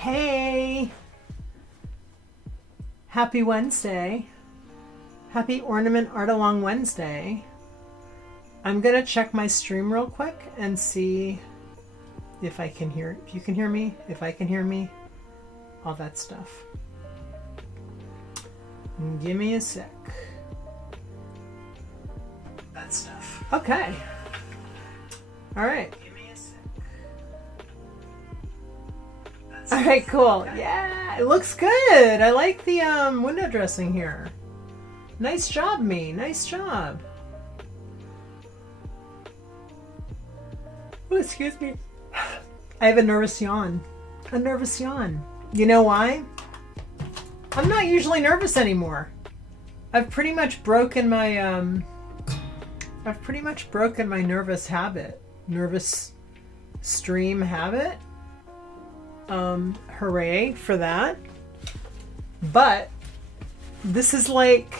Hey! Happy Wednesday. Happy Ornament Art Along Wednesday. I'm gonna check my stream real quick and see if I can hear, if you can hear me, if I can hear me, all that stuff. Give me a sec. That stuff. Okay. All right. All right, cool. Yeah, it looks good. I like the window dressing here. Nice job, me. Nice job. Oh, excuse me. I have a nervous yawn. A nervous yawn. You know why? I'm not usually nervous anymore. I've pretty much broken my nervous habit. Nervous stream habit. Hooray for that. But this is like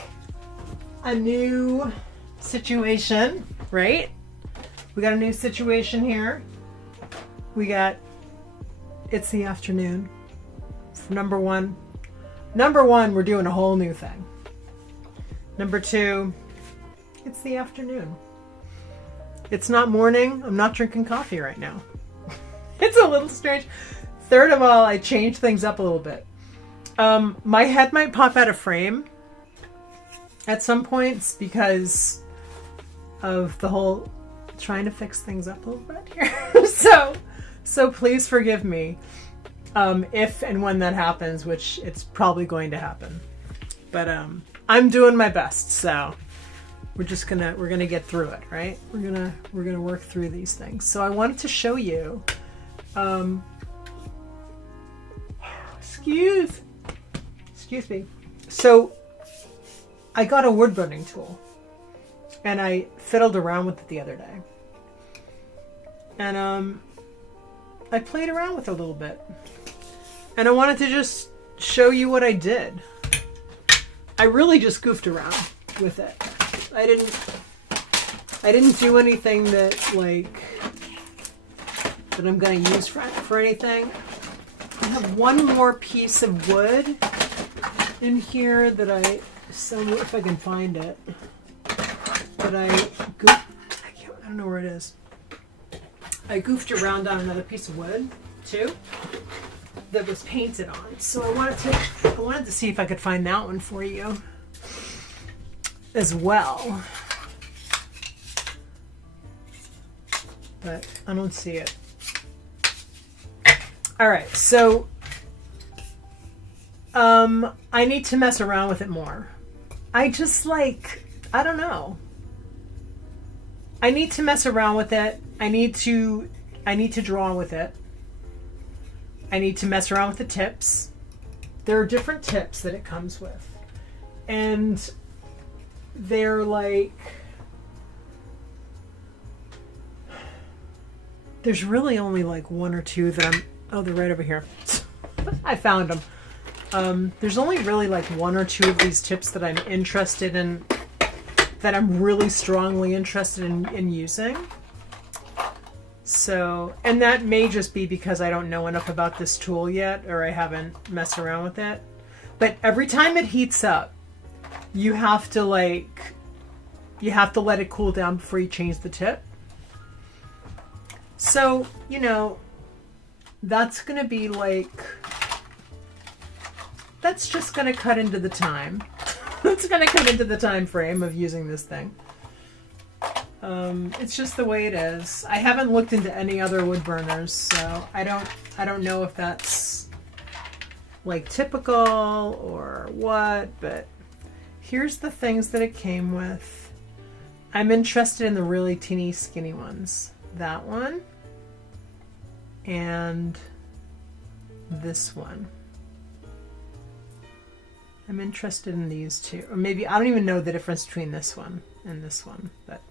a new situation, right? We got a new situation here. It's the afternoon. Number one, we're doing a whole new thing. Number two, it's the afternoon. It's not morning. I'm not drinking coffee right now. It's a little strange. Third of all, I changed things up a little bit. My head might pop out of frame at some points because of the whole trying to fix things up a little bit here. So please forgive me if and when that happens, which it's probably going to happen. But I'm doing my best, so we're gonna get through it, right? We're gonna work through these things. So I wanted to show you. Excuse me. So I got a wood burning tool and I fiddled around with it the other day. And I played around with it a little bit. And I wanted to just show you what I did. I really just goofed around with it. I didn't do anything that I'm going to use for anything. I have one more piece of wood in here that I if I can find it. But I don't know where it is. I goofed around on another piece of wood too that was painted on. So I wanted to see if I could find that one for you as well. But I don't see it. All right, so I need to mess around with it more. I don't know. I need to mess around with it. I need to draw with it. I need to mess around with the tips. There are different tips that it comes with. And they're there's really only one or two that they're right over here. I found them. There's only really one or two of these tips that I'm interested in, that I'm really strongly interested in using. So, and that may just be because I don't know enough about this tool yet, or I haven't messed around with it. But every time it heats up, you have to let it cool down before you change the tip. So, that's going to be that's just going to cut into the time. That's going to cut into the time frame of using this thing. It's just the way it is. I haven't looked into any other wood burners, so I don't know if that's typical or what, but here's the things that it came with. I'm interested in the really teeny skinny ones. That one and this one. I'm interested in these two, or maybe I don't even know the difference between this one and this one, but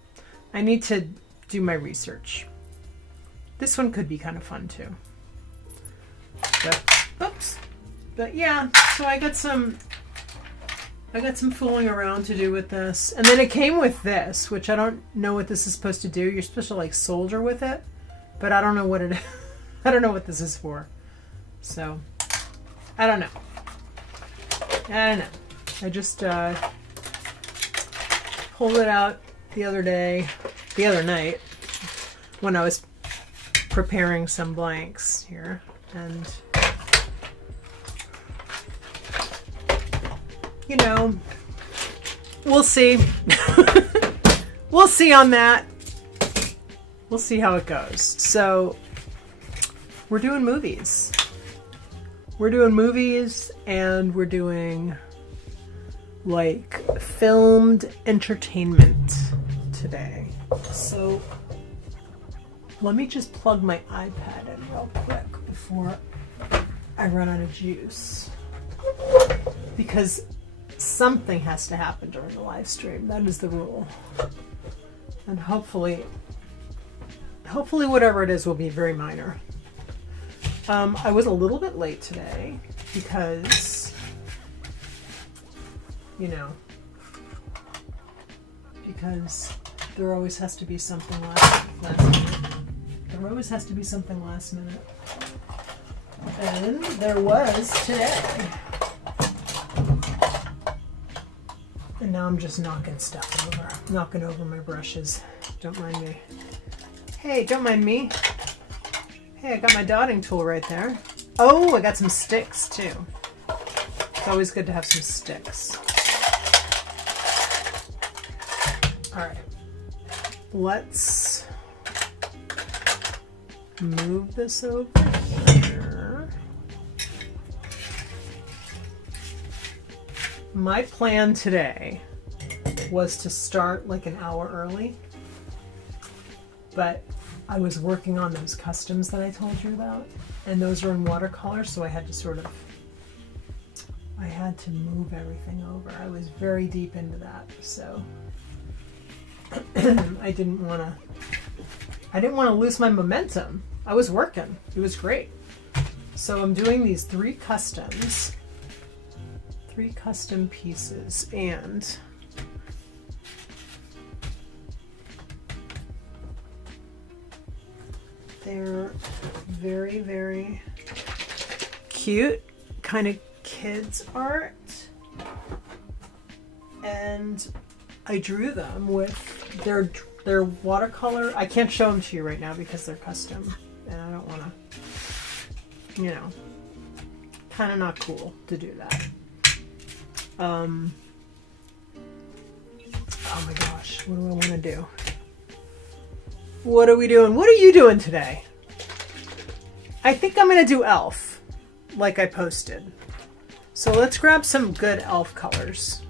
I need to do my research. This one could be kind of fun too. But, oops. But yeah, so I got some fooling around to do with this. And then it came with this, which I don't know what this is supposed to do. You're supposed to solder with it, but I don't know what it is. I don't know what this is for. So I don't know. I just pulled it out the other night, when I was preparing some blanks here, and you know, we'll see. We'll see on that. We'll see how it goes. So we're doing movies. We're doing movies, and we're doing like filmed entertainment today. So let me just plug my iPad in real quick before I run out of juice, because something has to happen during the live stream. That is the rule. And hopefully whatever it is will be very minor. I was a little bit late today because, you know, because there always has to be something last minute. There always has to be something last minute. And there was today. And now I'm just knocking stuff over. Knocking over my brushes. Don't mind me. Hey, don't mind me. Hey, I got my dotting tool right there. Oh, I got some sticks too. It's always good to have some sticks. All right. Let's move this over here. My plan today was to start like an hour early, but I was working on those customs that I told you about, and those are in watercolor, so I had to move everything over. I was very deep into that, so I didn't want to lose my momentum. I was working. It was great. So I'm doing these three custom pieces, and they're very, very cute, kind of kids art, and I drew them with their watercolor. I can't show them to you right now because they're custom, and I don't want to, you know, kind of not cool to do that. Oh my gosh, what do I want to do? What are we doing? What are you doing today? I think I'm going to do elf, like I posted. So let's grab some good elf colors.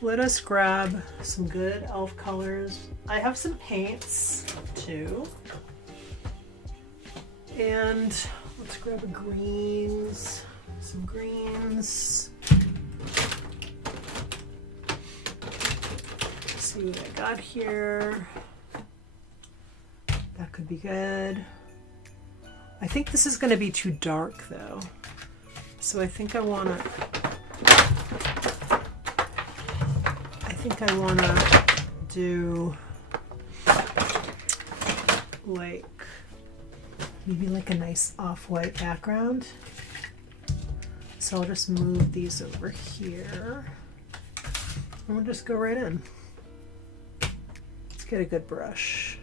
Let us grab some good elf colors. I have some paints too. And let's grab a greens, some greens. Let's see what I got here. That could be good. I think this is going to be too dark though. So I think I want to do like maybe like a nice off-white background. So I'll just move these over here. And we'll just go right in. Let's get a good brush.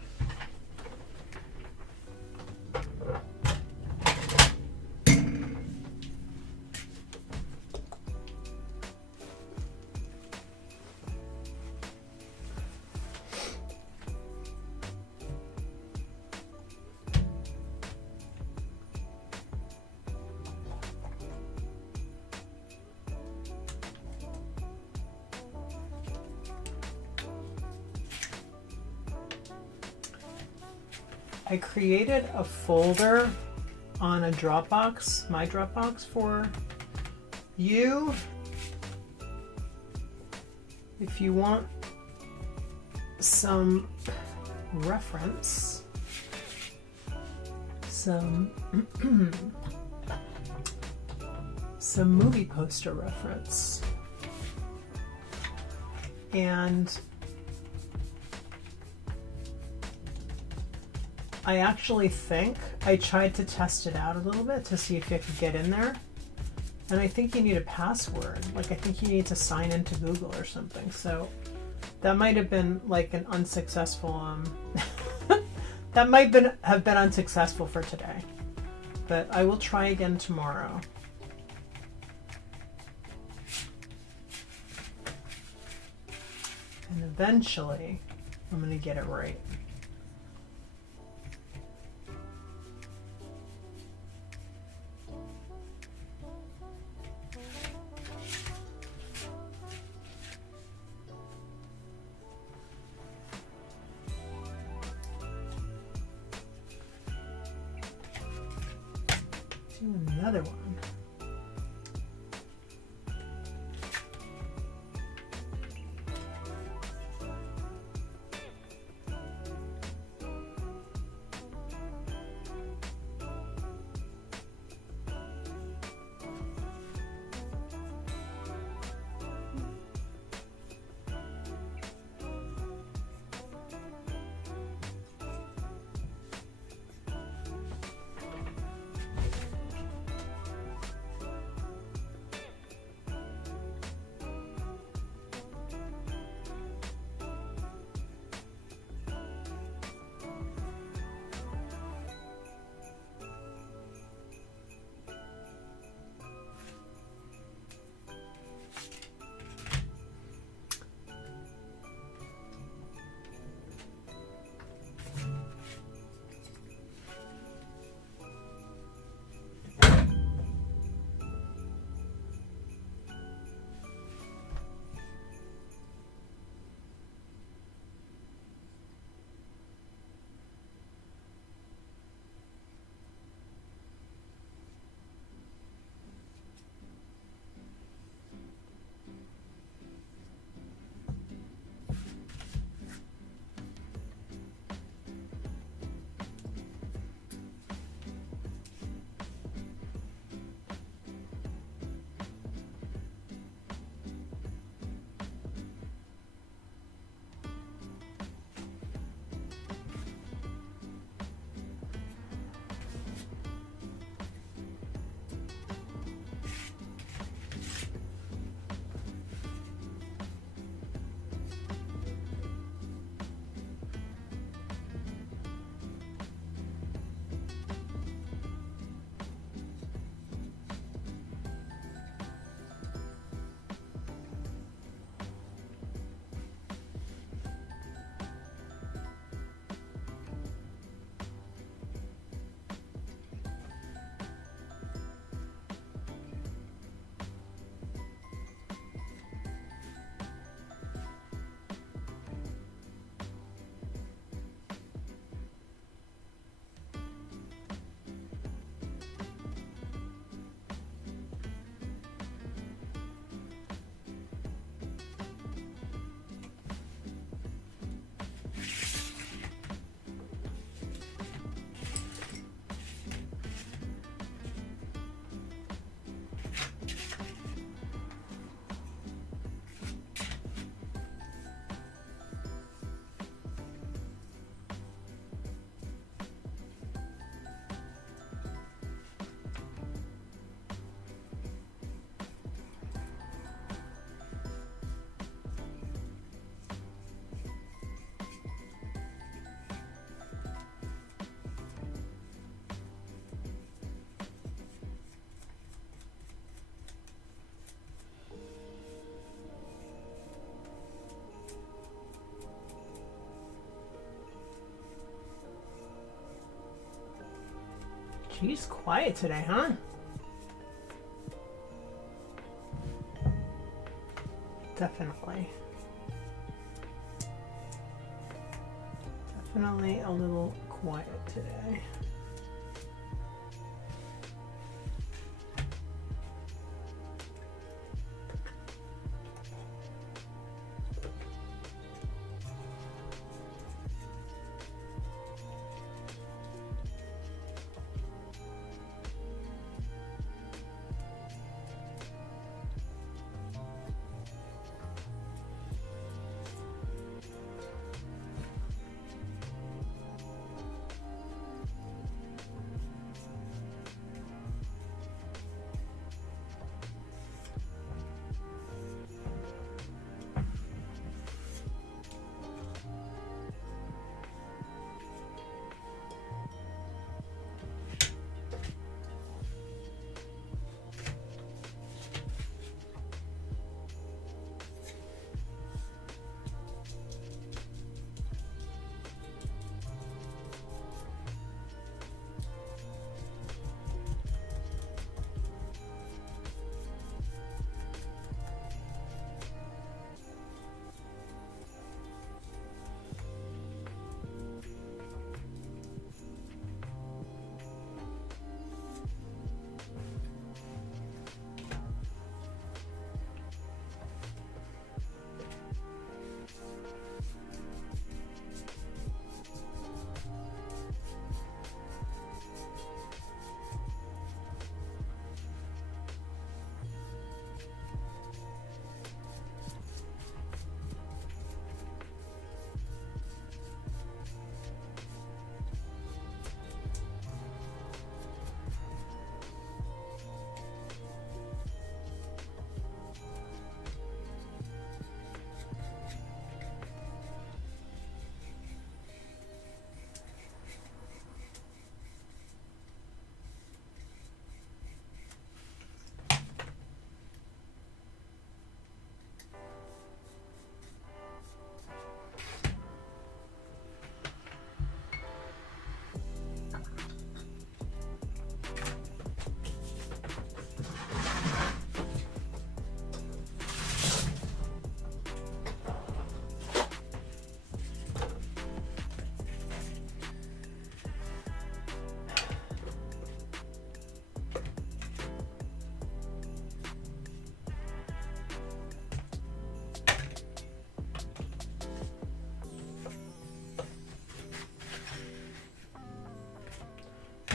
I created a folder on a Dropbox, my Dropbox, for you. If you want some reference, some movie poster reference, and I actually think I tried to test it out a little bit to see if it could get in there. And I think you need a password. Like, I think you need to sign into Google or something. So that might have been like an unsuccessful, that might have been unsuccessful for today. But I will try again tomorrow. And eventually, I'm going to get it right. Do another one. She's quiet today, huh? Definitely. Definitely a little quiet today.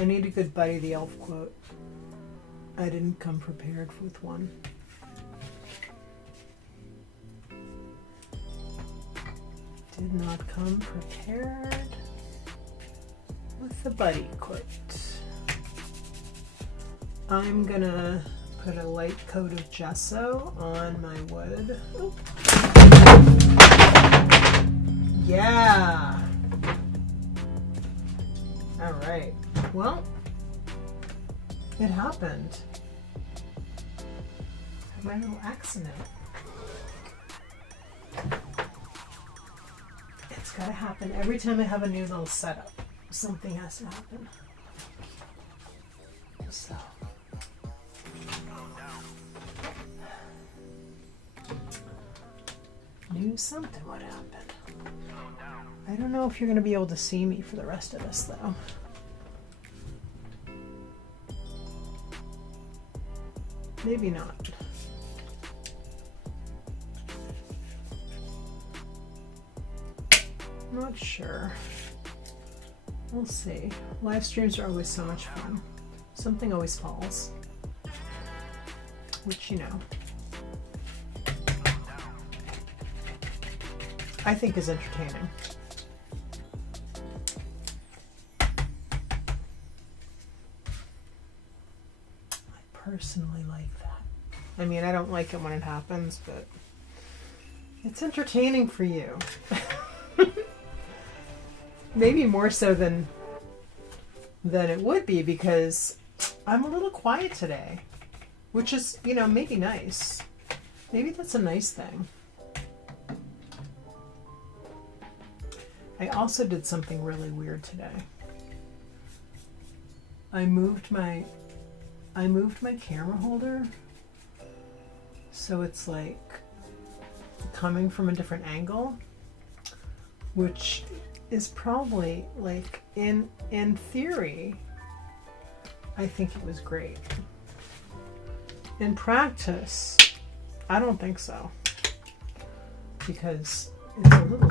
I need a good Buddy the Elf quote. I didn't come prepared with one. Did not come prepared with the Buddy quote. I'm gonna put a light coat of gesso on my wood. Oop. Yeah. All right. Well, it happened. I had a little accident. It's gotta happen. Every time I have a new little setup, something has to happen. So. Knew something would happen. I don't know if you're gonna be able to see me for the rest of this though. Maybe not. Not sure. We'll see. Live streams are always so much fun. Something always falls. Which, you know, I think is entertaining. Personally like that. I mean, I don't like it when it happens, but it's entertaining for you. Maybe more so than it would be, because I'm a little quiet today, which is, you know, maybe nice. Maybe that's a nice thing. I also did something really weird today. I moved my camera holder so it's like coming from a different angle, which is probably, like, in theory, I think it was great. In practice, I don't think so, because it's a little,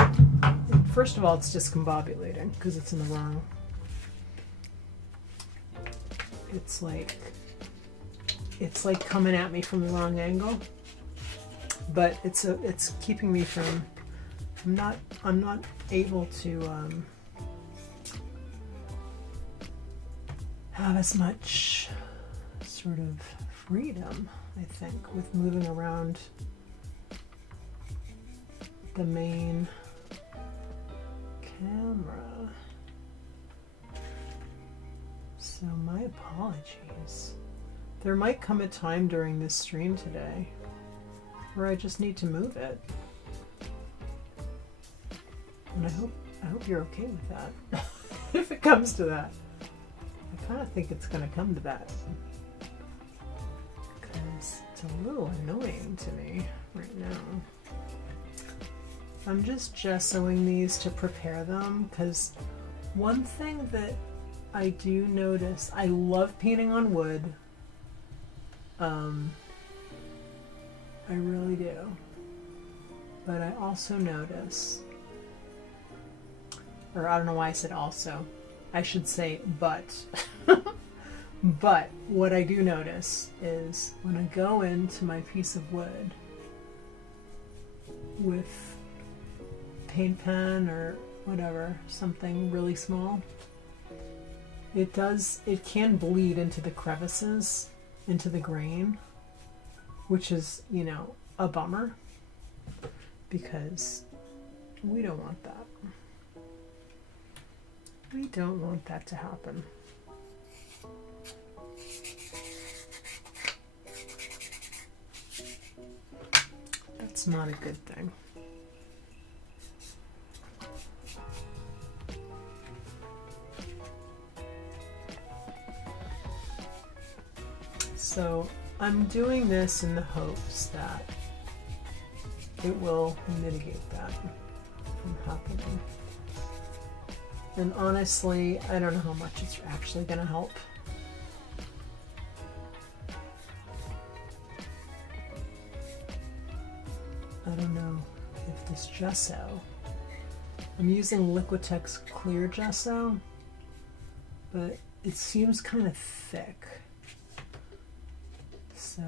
first of all, it's discombobulating because it's in the wrong, it's like coming at me from the wrong angle, but it's keeping me from, I'm not able to have as much sort of freedom, I think, with moving around the main camera. So my apologies. There might come a time during this stream today where I just need to move it. And I hope you're okay with that. If it comes to that. I kind of think it's going to come to that. Because it's a little annoying to me right now. I'm just gessoing these to prepare them, because one thing that I do notice, I love painting on wood. I really do. But I also notice, or I don't know why I said also, I should say but. But what I do notice is when I go into my piece of wood with paint pen or whatever, something really small, it can bleed into the crevices, into the grain, which is, you know, a bummer, because we don't want that. We don't want that to happen. That's not a good thing. So I'm doing this in the hopes that it will mitigate that from happening. And honestly, I don't know how much it's actually going to help. I don't know if this gesso, I'm using Liquitex clear gesso, but it seems kind of thick. So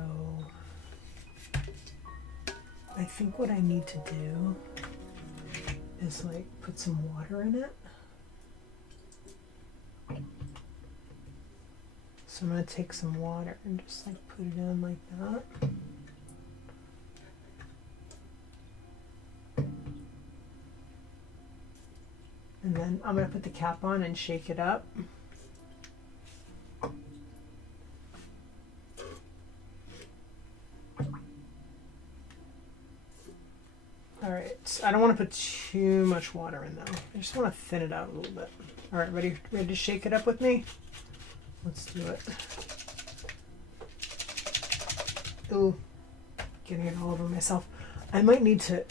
I think what I need to do is like put some water in it. So I'm going to take some water and just like put it in like that. And then I'm going to put the cap on and shake it up. All right, I don't want to put too much water in though. I just want to thin it out a little bit. All right, ready to shake it up with me? Let's do it. Ooh, getting it all over myself. I might need to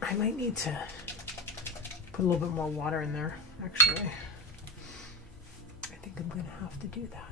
put a little bit more water in there, actually. I think I'm gonna have to do that.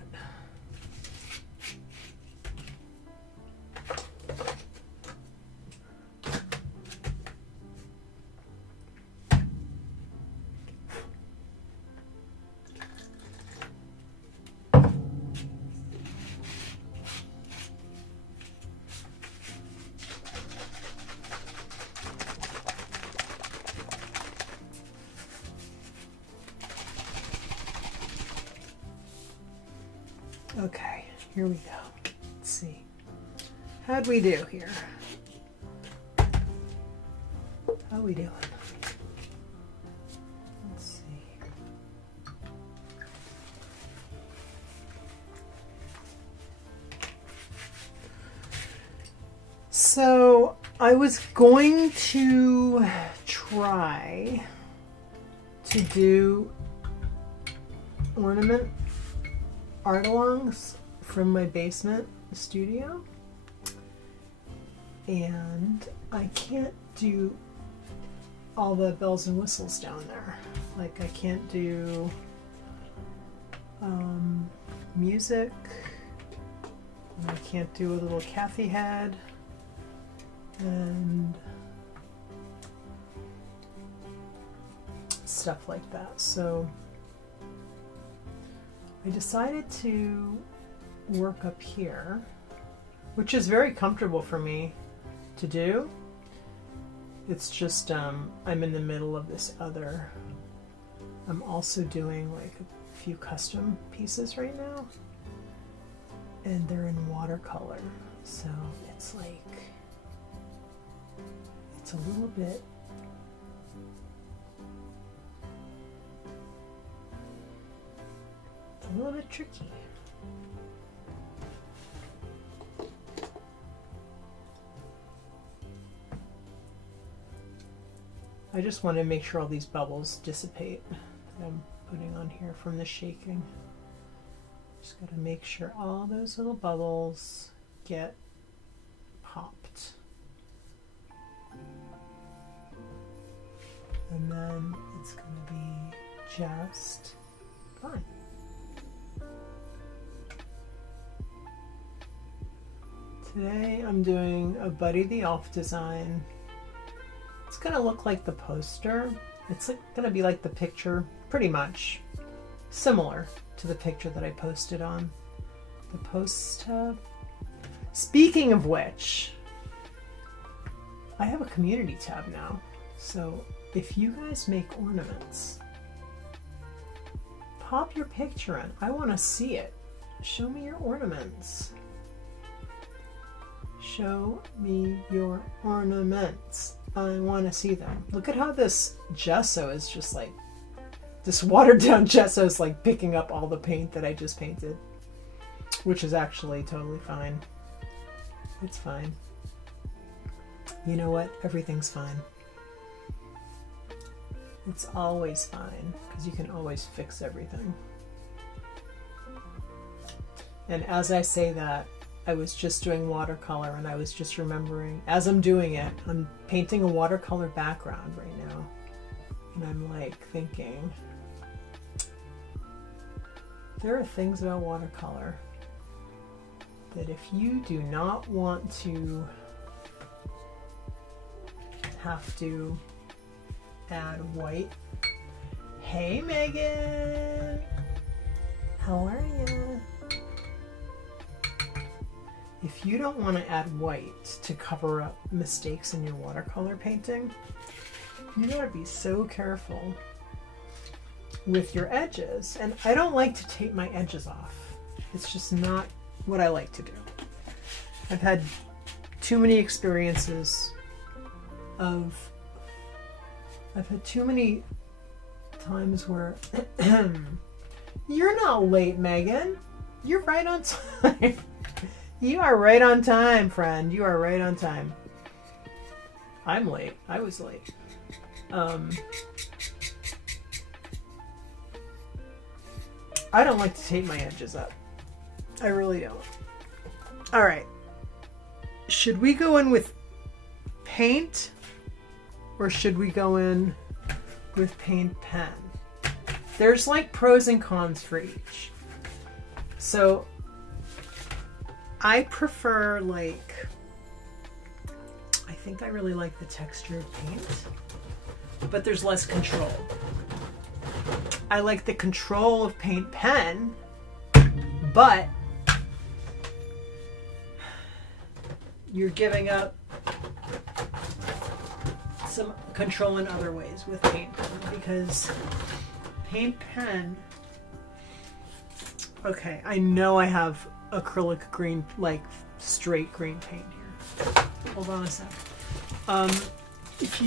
Okay, here we go. Let's see. How'd we do here? How we doing? Let's see. So I was going to try to do Ornament Art Alongs from my basement studio, and I can't do all the bells and whistles down there. Like I can't do music, and I can't do a little Kathy head, and stuff like that. So I decided to work up here, which is very comfortable for me to do. It's just I'm in the middle of this other. I'm also doing like a few custom pieces right now, and they're in watercolor, so it's like it's a little bit tricky. I just want to make sure all these bubbles dissipate that I'm putting on here from the shaking. Just got to make sure all those little bubbles get popped. And then it's going to be just fine. Today I'm doing a Buddy the Elf design. It's gonna look like the poster. It's gonna be like the picture, pretty much similar to the picture that I posted on the post tab. Speaking of which, I have a community tab now. So if you guys make ornaments, pop your picture in. I want to see it. Show me your ornaments. Show me your ornaments. I want to see them. Look at how this gesso is just like, this watered down gesso is like picking up all the paint that I just painted, which is actually totally fine. It's fine. You know what? Everything's fine. It's always fine, because you can always fix everything. And as I say that, I was just doing watercolor, and I was just remembering, as I'm doing it, I'm painting a watercolor background right now. And I'm like thinking, there are things about watercolor that if you do not want to have to add white. Hey Megan! How are you? If you don't want to add white to cover up mistakes in your watercolor painting, you gotta be so careful with your edges. And I don't like to tape my edges off. It's just not what I like to do. I've had too many experiences of, I've had too many times where, you're not late, Megan. You're right on time. You are right on time, friend. You are right on time. I'm late. I was late. I don't like to tape my edges up. I really don't. All right. Should we go in with paint or should we go in with paint pen? There's like pros and cons for each. So I prefer like, I think I really like the textured paint, but there's less control. I like the control of paint pen, but you're giving up some control in other ways with paint pen, because paint pen, okay, I know I have acrylic green, like straight green paint here. Hold on a sec. If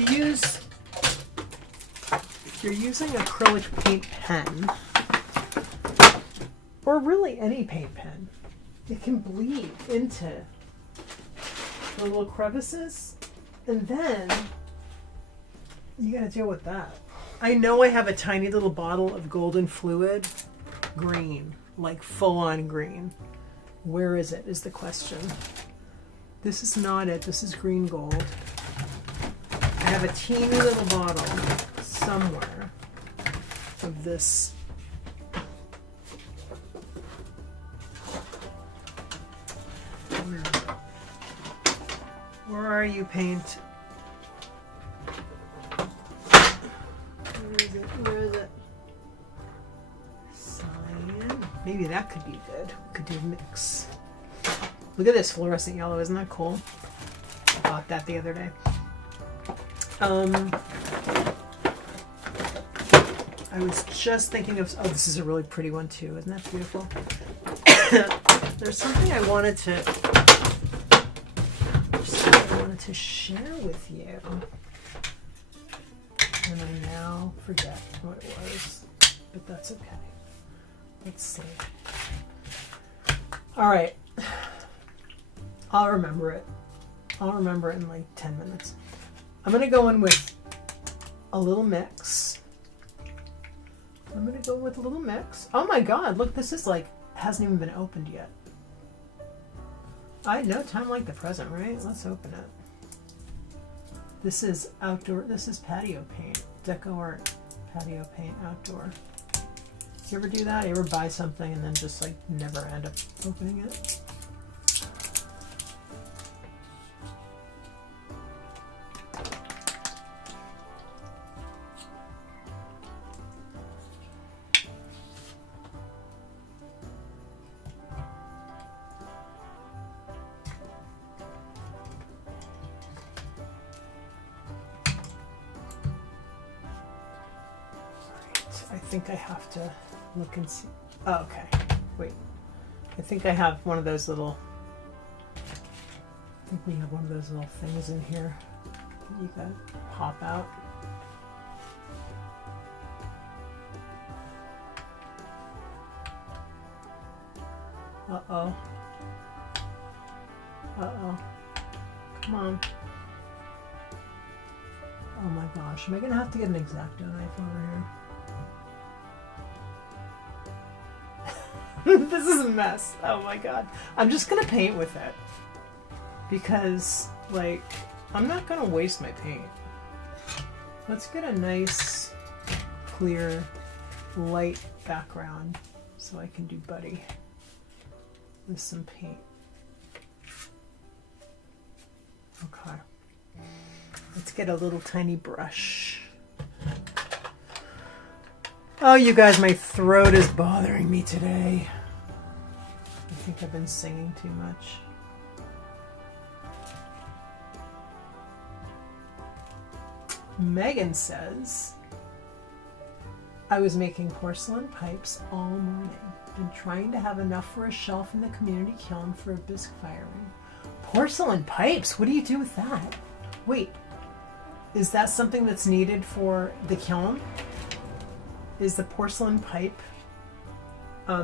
you're using acrylic paint pen, or really any paint pen, it can bleed into the little crevices, and then you gotta deal with that. I know I have a tiny little bottle of golden fluid green, like full-on green. Where is it, is the question. This is not it. This is green gold. I have a teeny little bottle somewhere of this. Where are you, paint? Where is it? Where is it? Cyan. Maybe that could be good. We could do a mix. Look at this fluorescent yellow. Isn't that cool? I bought that the other day. I was just thinking of, oh, this is a really pretty one too. Isn't that beautiful? There's something I wanted to share with you. And I now forget what it was, but that's okay. Let's see. All right. I'll remember it. I'll remember it in like 10 minutes. I'm going to go in with a little mix. I'm going to go with a little mix. Oh my God, look, this is like, hasn't even been opened yet. I had no time like the present, right? Let's open it. This is outdoor, this is patio paint. Deco Art patio paint outdoor. You ever do that? You ever buy something and then just like never end up opening it? I think I have to look and see. Oh, okay. Wait. I think I have one of those little. I think we have one of those little things in here that you can pop out. Uh-oh. Uh-oh. Come on. Oh my gosh. Am I going to have to get an X-Acto knife over here? This is a mess. Oh my God. I'm just gonna paint with it because like I'm not gonna waste my paint. Let's get a nice clear light background so I can do Buddy with some paint. Okay. Let's get a little tiny brush. Oh, you guys, my throat is bothering me today. I think I've been singing too much. Megan says, I was making porcelain pipes all morning and trying to have enough for a shelf in the community kiln for a bisque firing. Porcelain pipes? What do you do with that? Wait, is that something that's needed for the kiln? Is the porcelain pipe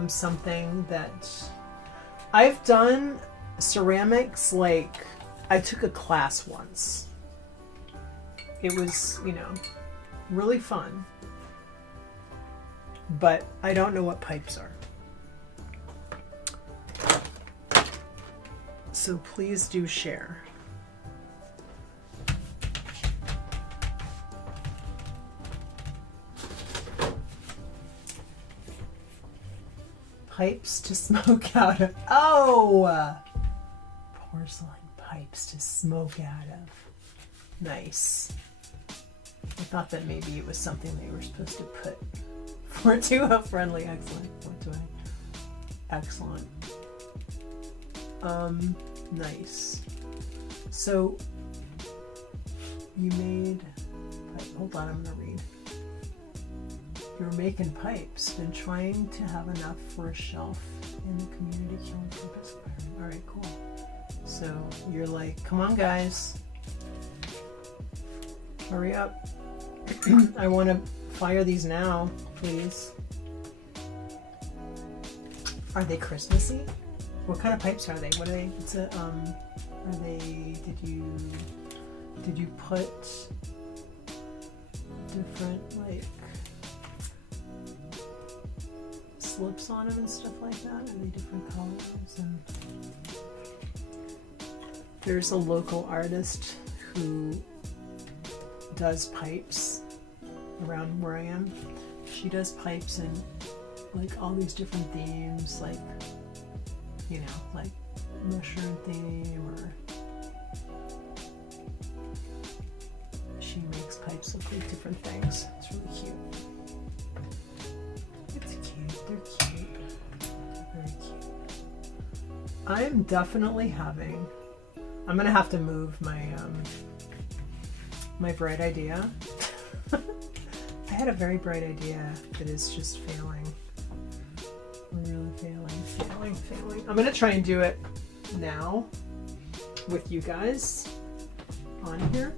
something that I've done ceramics? Like, I took a class once. It was, you know, really fun, but I don't know what pipes are. So please do share. Pipes to smoke out of. Oh! Porcelain pipes to smoke out of. Nice. I thought that maybe it was something they were supposed to put for friendly. Excellent. Excellent. Nice. So you made. Hold on, I'm gonna read. You're making pipes, been trying to have enough for a shelf in the community kiln for bisque firing. All right, cool. So you're like, come on, guys, hurry up. I want to fire these now, please. Are they Christmassy? What kind of pipes are they? What are they? It's a are they? Did you put different like slips on them and stuff like that? Are they different colors? And there's a local artist who does pipes around where I am. She does pipes in like all these different themes, like, you know, like mushroom theme, or she makes pipes look like different things. It's really cute. It's cute. They're cute. They're very cute. I'm definitely having. I'm gonna have to move my my bright idea. I had a very bright idea that is just failing. Really failing. I'm gonna try and do it now with you guys on here.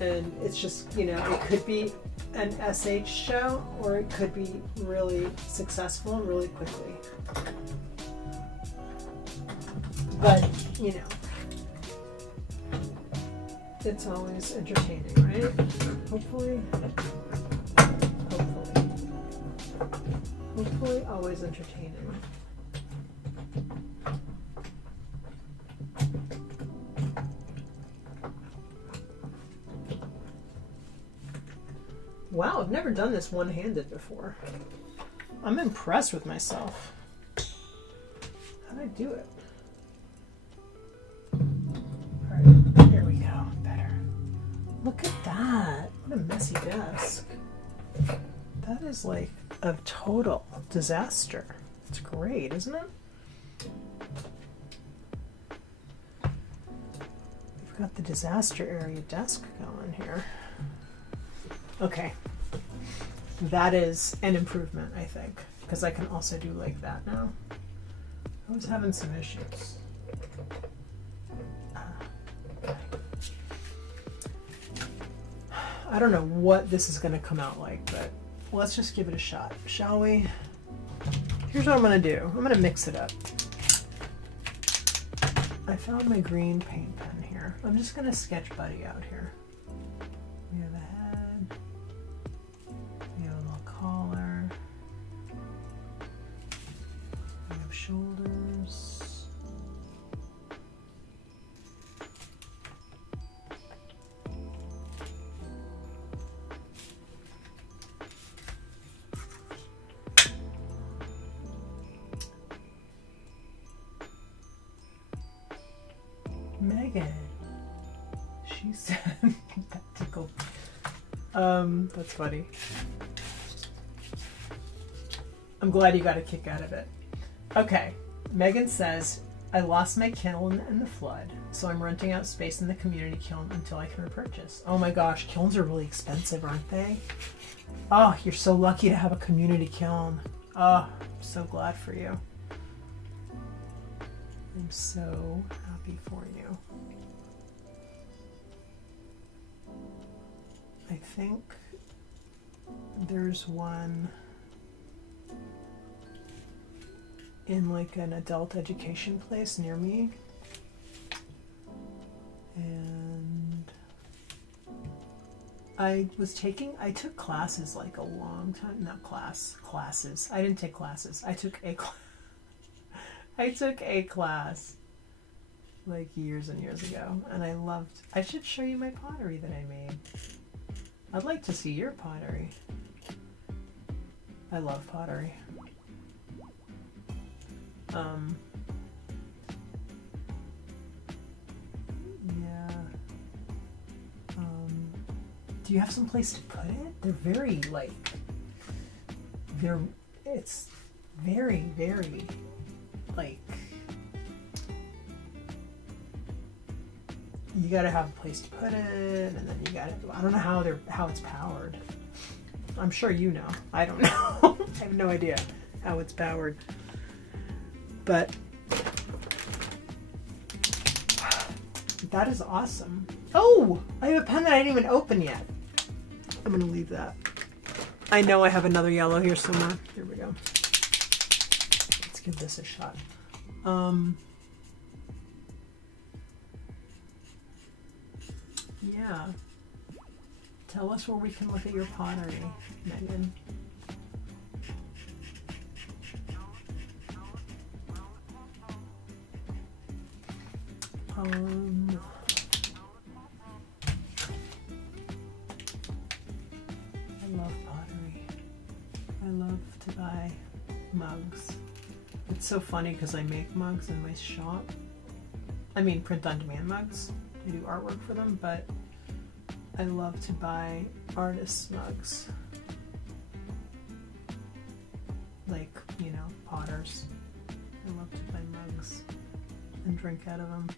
And it's just, you know, it could be an SH show or it could be really successful really quickly. But, you know, it's always entertaining, right? Hopefully, always entertaining. Wow, I've never done this one-handed before. I'm impressed with myself. How'd I do it? Alright, here we go. Better. Look at that. What a messy desk. That is like a total disaster. It's great, isn't it? We've got the disaster area desk going here. Okay. That is an improvement, I think, because I can also do like that now. I was having some issues. I don't know what this is going to come out like, but let's just give it a shot, shall we? Here's what I'm going to do. I'm going to mix it up. I found my green paint pen here. I'm just going to sketch Buddy out here. We have a head. We have a little collar. We have shoulders. Megan, she said that tickled. That's funny. I'm glad you got a kick out of it. Okay, Megan says, I lost my kiln in the flood, so I'm renting out space in the community kiln until I can repurchase. Oh my gosh, kilns are really expensive, aren't they? Oh, you're so lucky to have a community kiln. Oh, I'm so glad for you. I'm so happy for you. I think there's one in like an adult education place near me, and I took classes like a long time, not classes. I didn't take classes. I took a class like years and years ago, and I should show you my pottery that I made. I'd like to see your pottery. I love pottery. Yeah. Do you have some place to put it? They're very it's very, very like, you gotta have a place to put it, and then I don't know how it's powered. I'm sure you know. I don't know. I have no idea how it's powered. But that is awesome. Oh, I have a pen that I didn't even open yet. I'm gonna leave that. I know I have another yellow here somewhere. Here we go. Let's give this a shot. Yeah. Tell us where we can look at your pottery, Megan. I love pottery. I love to buy mugs. It's so funny because I make mugs in my shop. I mean print-on-demand mugs. I do artwork for them, but I love to buy artists' mugs. Like, you know, potters. I love to buy mugs and drink out of them.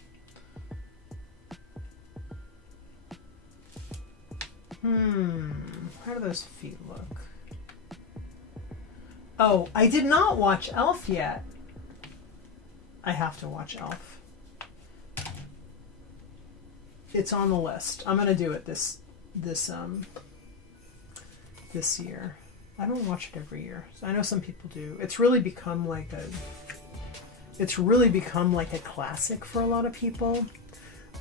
How do those feet look? Oh, I did not watch Elf yet. I have to watch Elf. It's on the list. I'm gonna do it this year. I don't watch it every year. I know some people do. It's really become like a classic for a lot of people.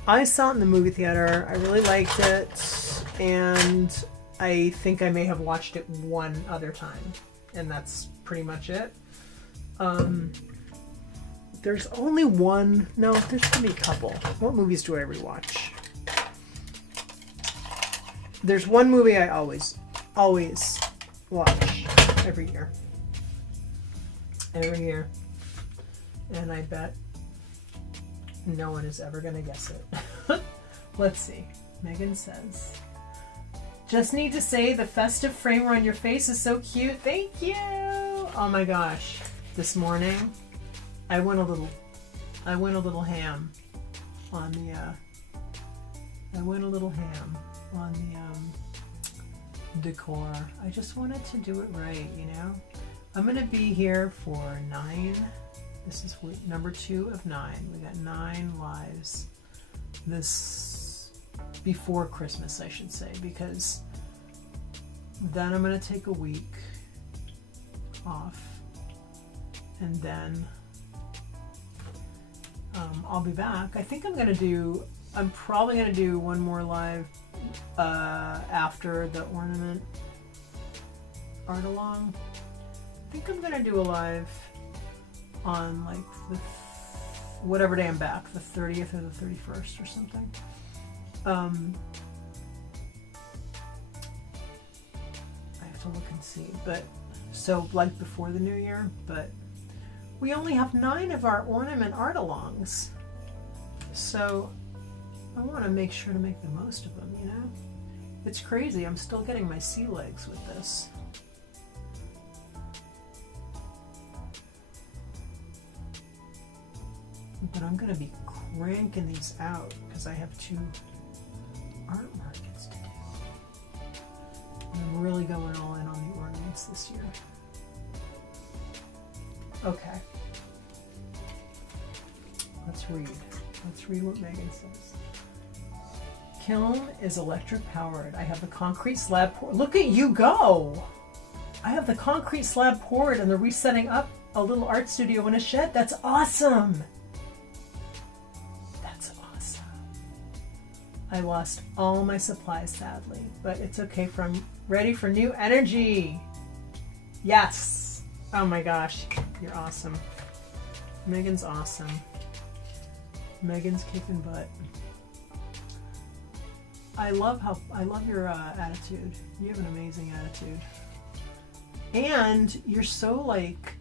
I saw it in the movie theater. I really liked it, and I think I may have watched it one other time, and that's pretty much it. There's only one. No, there's gonna be a couple. What movies do I rewatch? There's one movie I always watch every year. And I bet no one is ever gonna guess it. Let's see. Megan says, just need to say the festive framer on your face is so cute. Thank you. Oh my gosh. This morning I went a little ham on the decor. I just wanted to do it right, you know? I'm gonna be here for 9. This is number 2 of 9. We got 9 lives this before Christmas, I should say, because then I'm gonna take a week off, and then I'll be back. I think I'm probably gonna do one more live after the Ornament Art Along. I think I'm gonna do a live on like whatever day I'm back, the 30th or the 31st or something. I have to look and see, but so like before the new year, but we only have 9 of our Ornament Art Alongs, so I want to make sure to make the most of them, you know? It's crazy, I'm still getting my sea legs with this. But I'm going to be cranking these out because I have 2 art markets to do. And I'm really going all in on the ornaments this year. Okay. Let's read. Let's read what Megan says. Kiln is electric powered. I have the concrete slab poured. Look at you go! I have the concrete slab poured and they're resetting up a little art studio in a shed. That's awesome! That's awesome. I lost all my supplies sadly, but it's okay. I'm ready for new energy. Yes! Oh my gosh, you're awesome. Megan's awesome. Megan's kicking butt. I love your attitude. You have an amazing attitude. And you're so like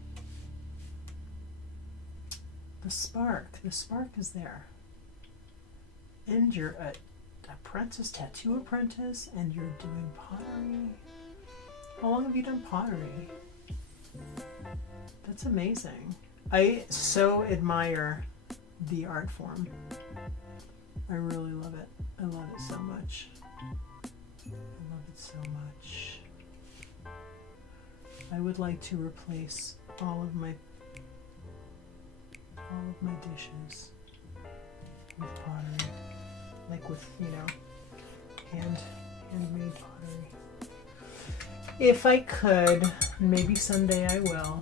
the spark is there. And you're a tattoo apprentice, and you're doing pottery. How long have you done pottery? That's amazing. I so admire the art form. I really love it. I love it so much. I love it so much. I would like to replace all of my dishes with pottery, like with, you know, handmade pottery. If I could, maybe someday I will.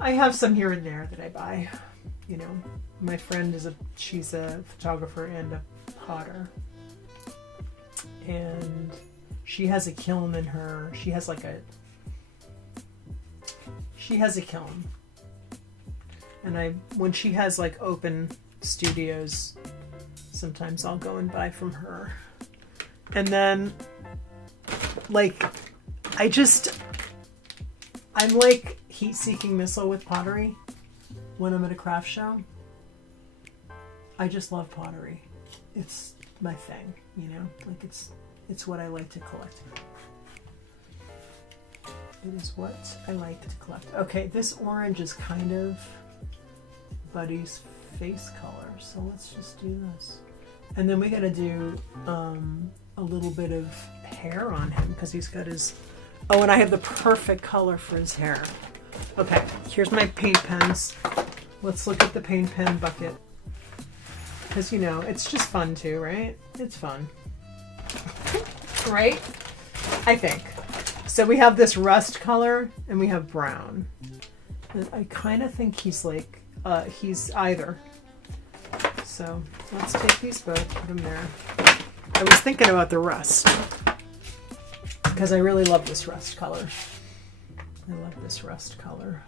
I have some here and there that I buy. You know, my friend she's a photographer and a potter, and she has a kiln in her. She has a kiln, and when she has like open studios, sometimes I'll go and buy from her. And then, like, I'm like heat-seeking missile with pottery. When I'm at a craft show, I just love pottery. It's my thing, you know? Like it's what I like to collect. It is what I like to collect. Okay, this orange is kind of Buddy's face color, so let's just do this. And then we gotta do a little bit of hair on him because he's got his... Oh, and I have the perfect color for his hair. Okay, here's my paint pens. Let's look at the paint pen bucket. Because, you know, it's just fun too, right? It's fun. Right? I think. So we have this rust color and we have brown. And I kind of think he's like, he's either. So let's take these both, put them there. I was thinking about the rust. Because I really love this rust color. I love this rust color.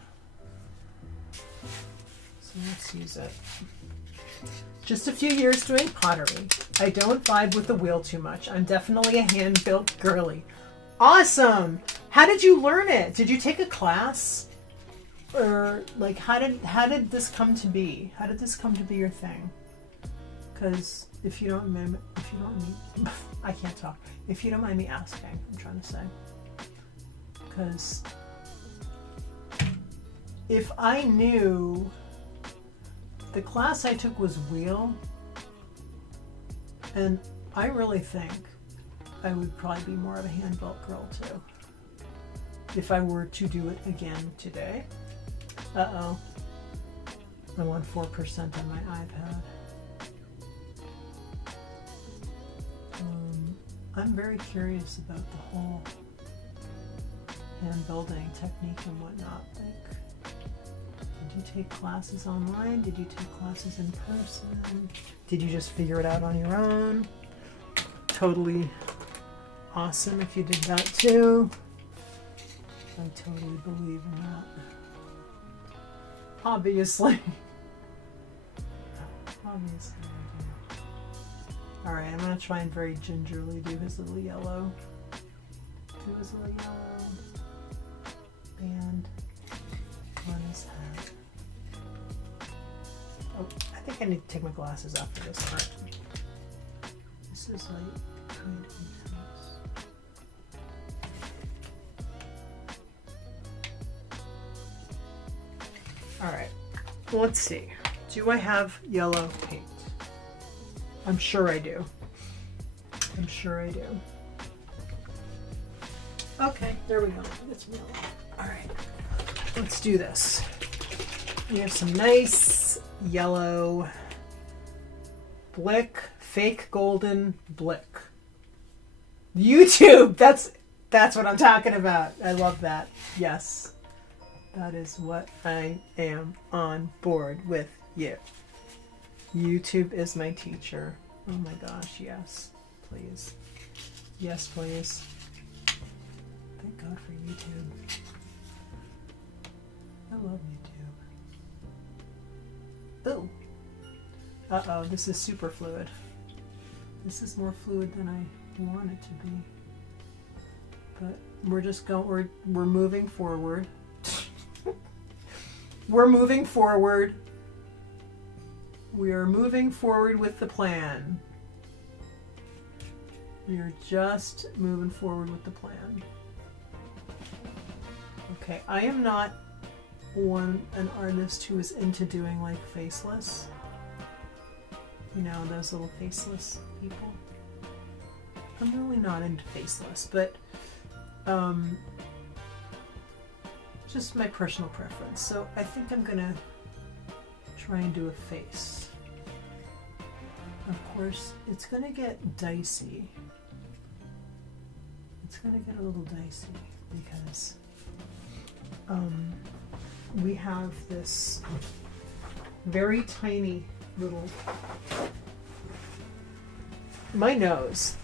So let's use it. Just a few years doing pottery. I don't vibe with the wheel too much. I'm definitely a hand-built girly. Awesome! How did you learn it? Did you take a class? Or like how did this come to be? How did this come to be your thing? Because if you don't mind, I can't talk. If you don't mind me asking, I'm trying to say. Because if I knew the class I took was wheel, and I really think I would probably be more of a hand-built girl too. If I were to do it again today. Uh-oh. I'm on 4% on my iPad. I'm very curious about the whole hand building technique and whatnot. Like, did you take classes online? Did you take classes in person? Did you just figure it out on your own? Totally awesome if you did that too. I totally believe in that. Obviously. Obviously I do. Alright, I'm going to try and very gingerly do his little yellow. Do his little yellow band on his hat. Oh, I think I need to take my glasses off for this part. This is like kind of intense. All right, let's see. Do I have yellow paint? I'm sure I do. I'm sure I do. Okay, there we go. Get some yellow. All right, let's do this. We have some nice yellow Blick, fake golden Blick. YouTube, that's what I'm talking about. I love that. Yes, that is what I am on board with you. YouTube is my teacher. Oh my gosh, yes, please. Yes, please. Thank God for YouTube. I love YouTube. Ooh. Uh-oh, this is super fluid. This is more fluid than I want it to be. But we're just going, we're moving forward. We're moving forward. We are moving forward with the plan. We are just moving forward with the plan. Okay, I am not an artist who is into doing like faceless. You know, those little faceless people. I'm really not into faceless, but just my personal preference. So I think I'm gonna try and do a face. Of course, it's gonna get dicey. It's gonna get a little dicey because we have this very tiny little, my nose,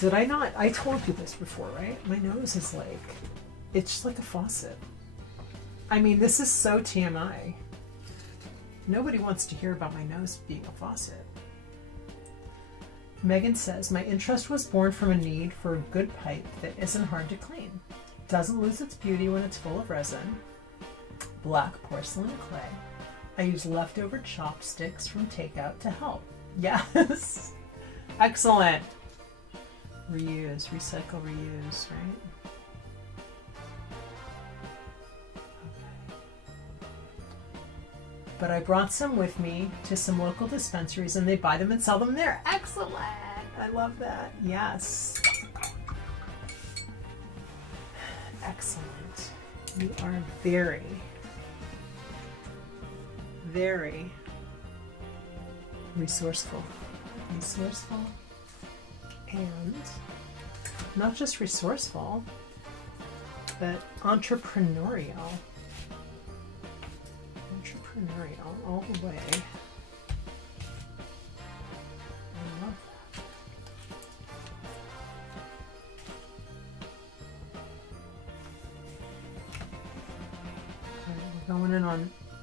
did I not, I told you this before, right? My nose is like, it's just like a faucet. I mean, this is so TMI. Nobody wants to hear about my nose being a faucet. Megan says, my interest was born from a need for a good pipe that isn't hard to clean. Doesn't lose its beauty when it's full of resin. Black porcelain clay. I use leftover chopsticks from takeout to help. Yes. Excellent. Reuse, recycle, reuse, right? Okay. But I brought some with me to some local dispensaries and they buy them and sell them there. Excellent. I love that. Yes. Excellent. You are very, very resourceful. Resourceful and not just resourceful, but entrepreneurial. Entrepreneurial all the way. I love that. Okay, we're going in on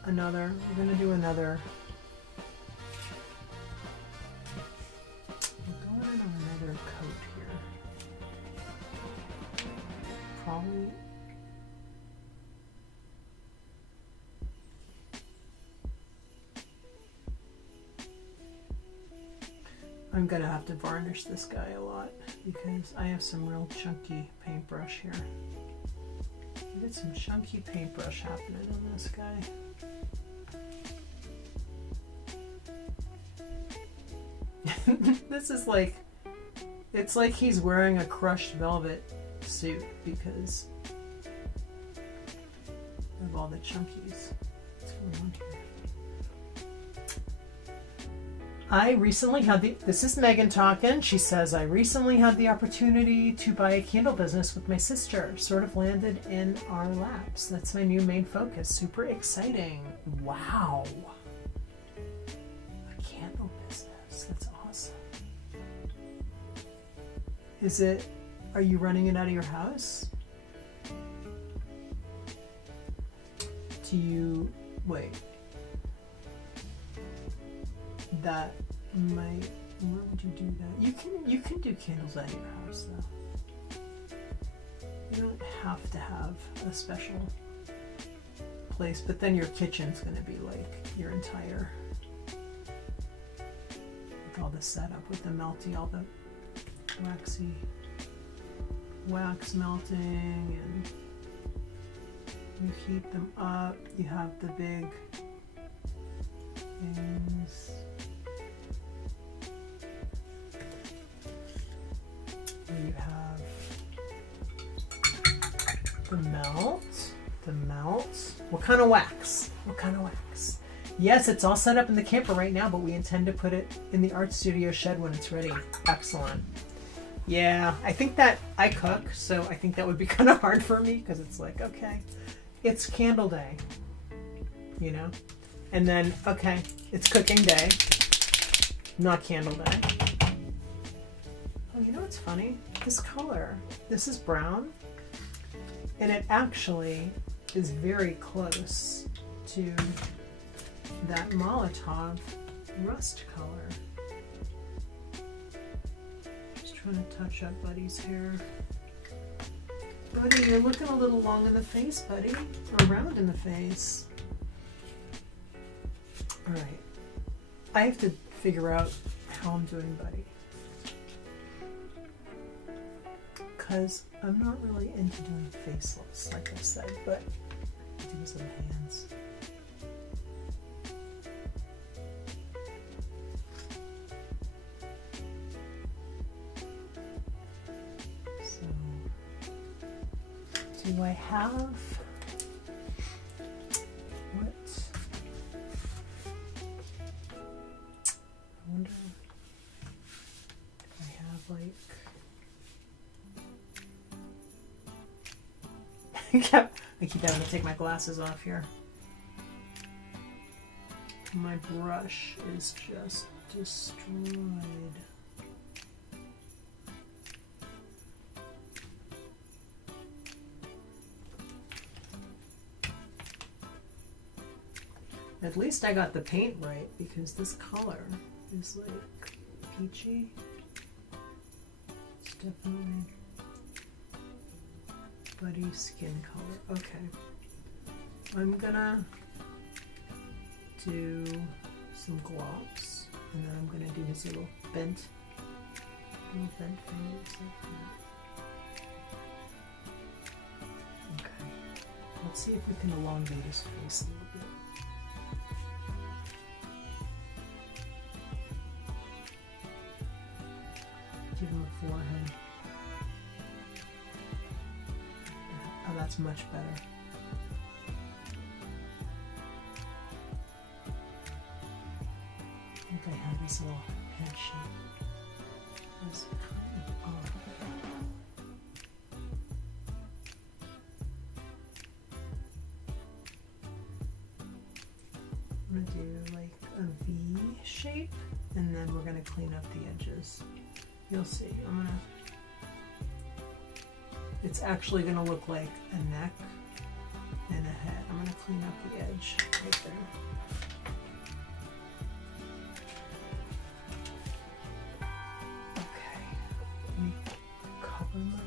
another, we're going to do another. We're going in on another coat here. Probably. I'm gonna have to varnish this guy a lot because I have some real chunky paintbrush here. I get some chunky paintbrush happening on this guy. This is like, it's like he's wearing a crushed velvet suit because of all the chunkies. What's going on here? I recently had this is Megan talking. She says, I recently had the opportunity to buy a candle business with my sister. Sort of landed in our laps. That's my new main focus. Super exciting. Wow. A candle business. That's awesome. Is it, are you running it out of your house? Do you, wait. That might, where would you do that? You can do candles out of your house though. You don't have to have a special place, but then your kitchen's gonna be like your entire, with all the setup with the melty, all the waxy wax melting and You heat them up. You have the big things. You have the melt. The melt. What kind of wax? What kind of wax? Yes, it's all set up in the camper right now, but we intend to put it in the art studio shed when it's ready. Excellent. Yeah, I think that I cook, so I think that would be kind of hard for me because it's like, okay, it's candle day, you know? And then, okay, it's cooking day, not candle day. Oh, you know what's funny? This color, this is brown, and it actually is very close to that Molotov rust color. Just trying to touch up Buddy's hair. Buddy, you're looking a little long in the face, buddy. Or round in the face. Alright. I have to figure out how I'm doing Buddy. Because I'm not really into doing faceless, like I said, but I do his little hands. Do I have what? I wonder if I have like I keep having to take my glasses off here. My brush is just destroyed. At least I got the paint right because this color is like peachy. It's definitely Buddy's skin color. Okay. I'm gonna do some glops and then I'm gonna do his little bent fingers like that. Okay. Let's see if we can elongate his face a little bit. Give him a forehead. Oh, that's much better. I think I have this little head shape. It's kind of odd. I'm going to do like a V shape, and then we're going to clean up the edges. You'll see. It's actually going to look like a neck and a head. I'm going to clean up the edge right there. Okay. Let me cover my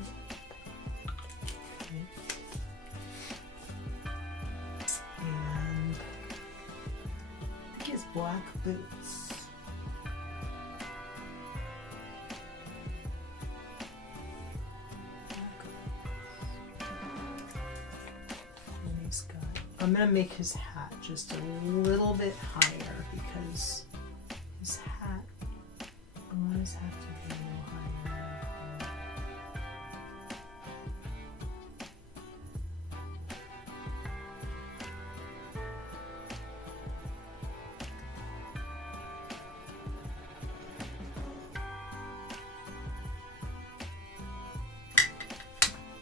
paint. And I think he has black boots. I'm going to make his hat just a little bit higher because his hat, I want his hat to be a little higher.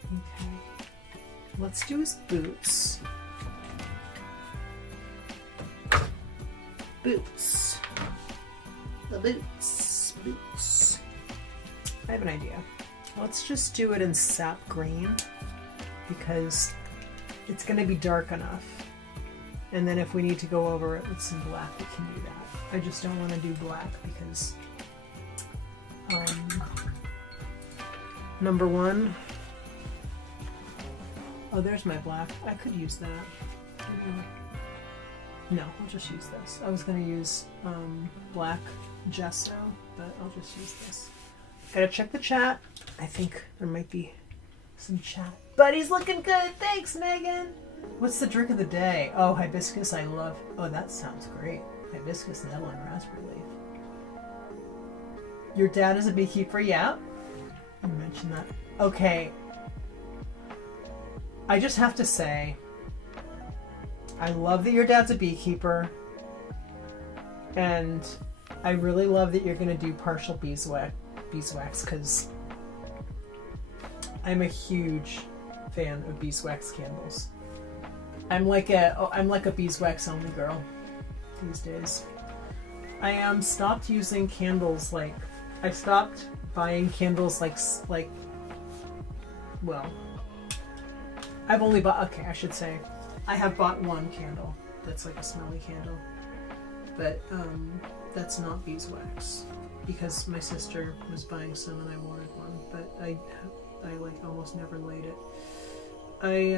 Okay, let's do his boots. Boots. The boots. Boots. I have an idea. Let's just do it in sap green because it's going to be dark enough. And then if we need to go over it with some black, we can do that. I just don't want to do black because number one, oh, there's my black. I could use that. No, I'll just use this. I was going to use black gesso, but I'll just use this. Gotta check the chat. I think there might be some chat. Buddy's looking good. Thanks, Megan. What's the drink of the day? Oh, hibiscus, I love. Oh, that sounds great. Hibiscus, nettle, and raspberry leaf. Your dad is a beekeeper, yeah. You mentioned that. Okay. I just have to say, I love that your dad's a beekeeper. And I really love that you're going to do partial beeswax because I'm a huge fan of beeswax candles. I'm like a beeswax only girl these days. I stopped using candles I stopped buying candles well, I've only bought, okay, I should say, I have bought one candle that's like a smelly candle, but that's not beeswax because my sister was buying some and I wanted one, but I like almost never light it. I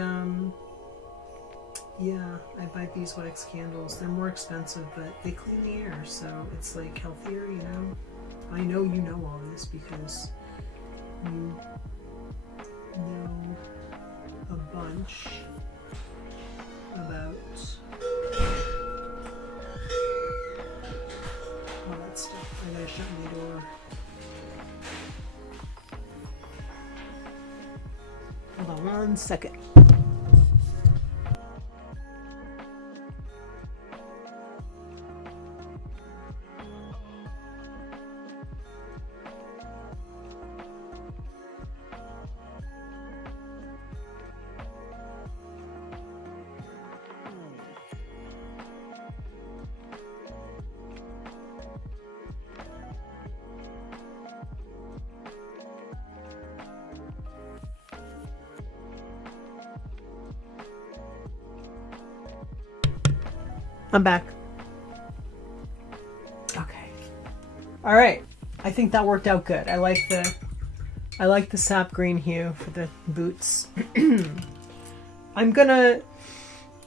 buy beeswax candles. They're more expensive, but they clean the air, so it's like healthier, you know. I know you know all this because you know a bunch about all that stuff. I gotta shut my door. Hold on 1 second. I'm back. Okay. All right. I think that worked out good. I like the sap green hue for the boots. I'm gonna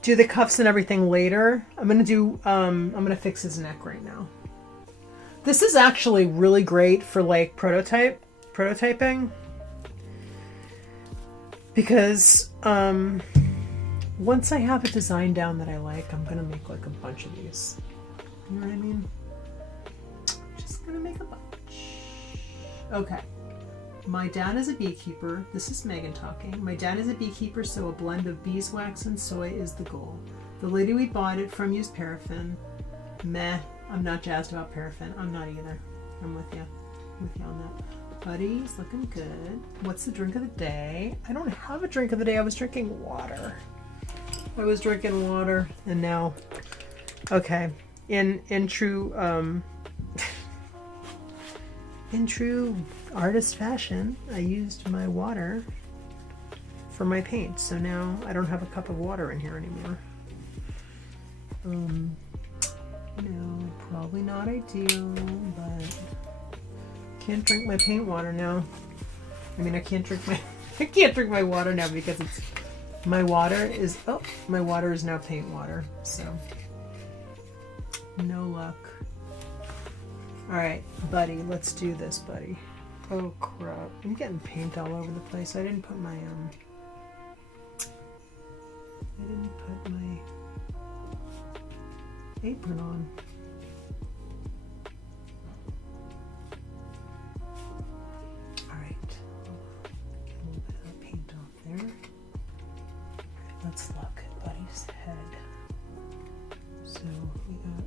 do the cuffs and everything later. I'm gonna fix his neck right now. This is actually really great for like prototyping because once I have a design down that I like, I'm gonna make like a bunch of these. You know what I mean? Just gonna make a bunch. Okay. My dad is a beekeeper. This is Megan talking. My dad is a beekeeper, so a blend of beeswax and soy is the goal. The lady we bought it from used paraffin. Meh. I'm not jazzed about paraffin. I'm not either. I'm with you. I'm with you on that. Buddy's looking good. What's the drink of the day? I don't have a drink of the day. I was drinking water. I was drinking water, and now, okay, in true artist fashion, I used my water for my paint, so now I don't have a cup of water in here anymore. No, probably not ideal, but can't drink my paint water now. I mean, I can't drink my water now because my water is now paint water, so no luck. All right, buddy, let's do this, buddy. Oh crap, I'm getting paint all over the place. I didn't put my apron on. All right, get a little bit of paint off there. Let's look at Buddy's head. So we got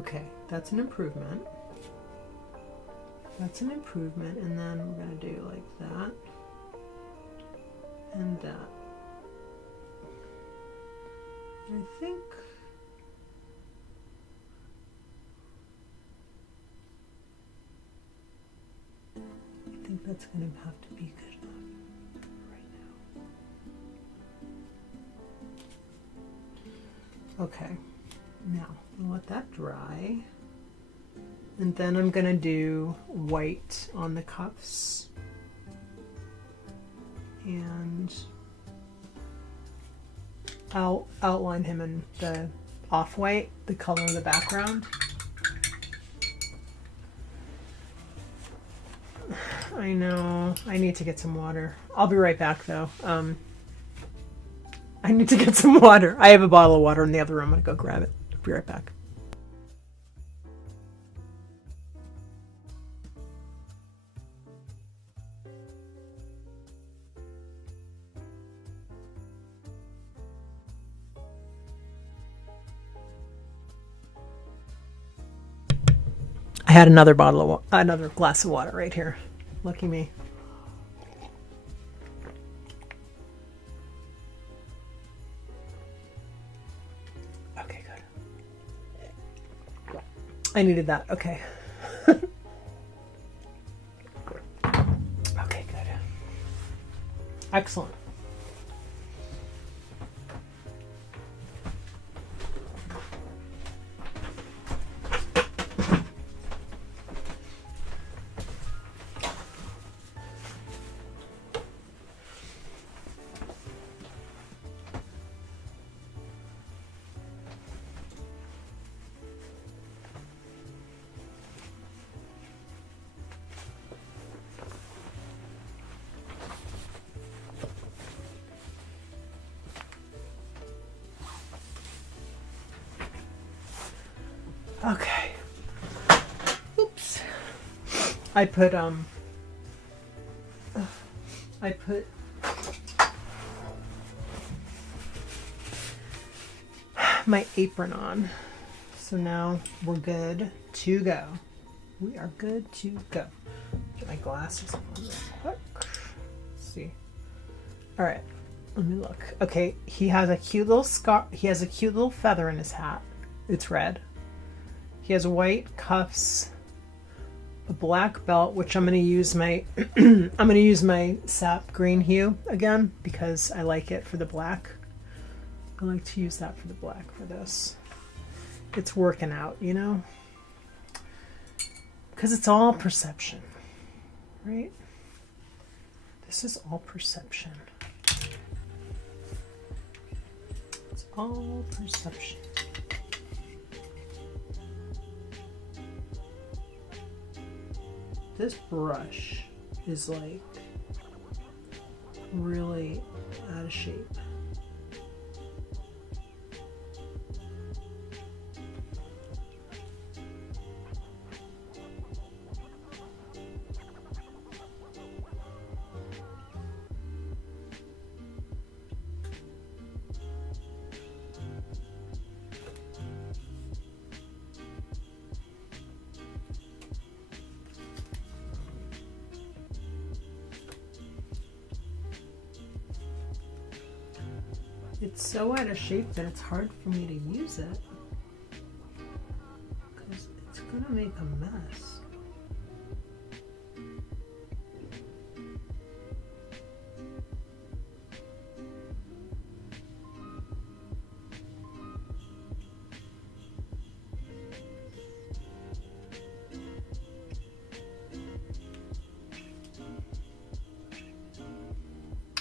okay, that's an improvement. That's an improvement, and then we're gonna do like that and that. I think that's going to have to be good enough right now. Okay, now I'll let that dry. And then I'm going to do white on the cuffs. And I'll outline him in the off-white, the color of the background. I know. I need to get some water. I'll be right back though. I need to get some water. I have a bottle of water in the other room. I'm gonna go grab it. I'll be right back. I had another another glass of water right here. Lucky me. Okay, good. I needed that. Okay. Okay, good. Excellent. Okay. Oops. I put my apron on. So now we're good to go. We are good to go. Get my glasses on real quick. Let's see. All right. Let me look. Okay, he has a cute little he has a cute little feather in his hat. It's red. He has white cuffs, a black belt, which I'm going to use my I'm going to use my sap green hue again because I like it for the black. I like to use that for the black for this. It's working out, you know? Because it's all perception, right? This is all perception. It's all perception. This brush is like really out of shape. It's so out of shape that it's hard for me to use it because it's gonna make a mess.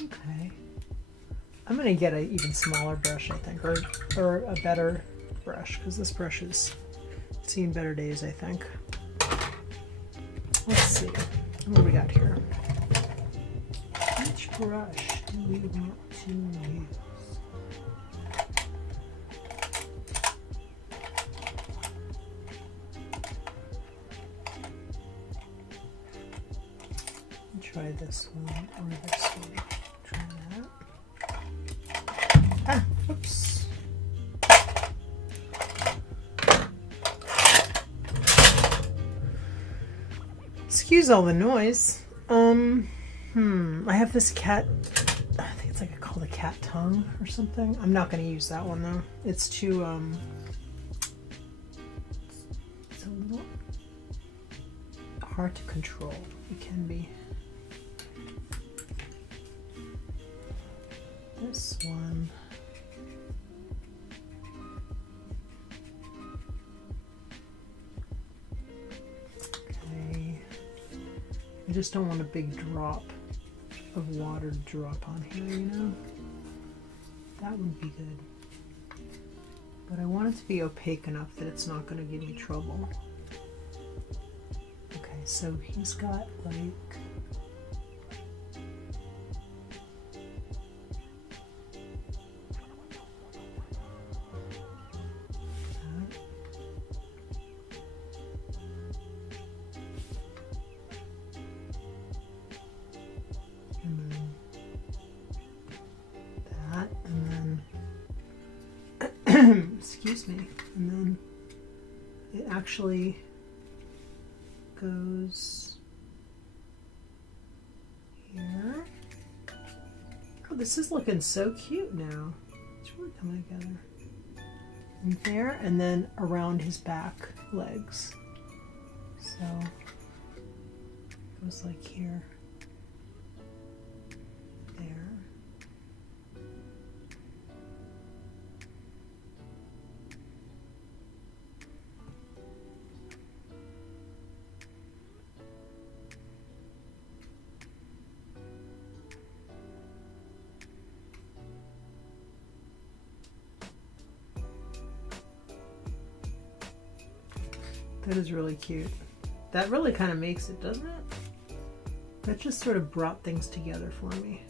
Okay. I'm going to get an even smaller brush, I think, or a better brush, because this brush has seen better days, I think. Let's see. What do we got here? Which brush do we want to use? Try this one or this one. Try that. Ah, oops. Excuse all the noise. I have this cat. I think it's like called a cat tongue or something. I'm not going to use that one though. It's too it's a little hard to control. It can be. This one. Okay. I just don't want a big drop of water to drop on here, you know? That would be good. But I want it to be opaque enough that it's not going to give me trouble. Okay, so he's got like excuse me. And then it actually goes here. Oh, this is looking so cute now. It's really coming together. And there, and then around his back legs. So it goes like here, there. That is really cute. That really kind of makes it, doesn't it? That just sort of brought things together for me.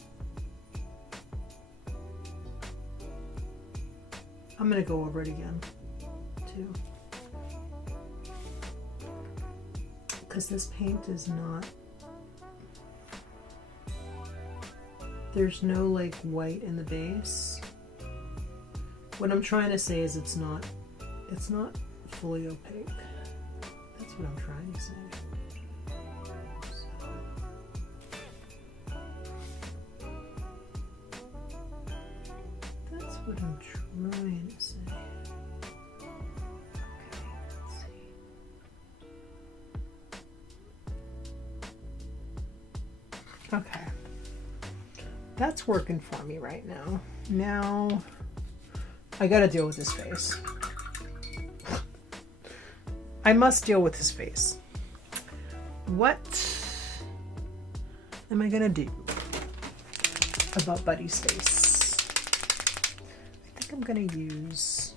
I'm gonna go over it again, too. Because this paint is not, there's no like white in the base. What I'm trying to say is it's not fully opaque. That's what I'm trying to say. That's what I'm trying to say. Okay, let's see. Okay. That's working for me right now. Now I gotta deal with his face. I must deal with his face. What am I gonna do about Buddy's face? I think I'm gonna use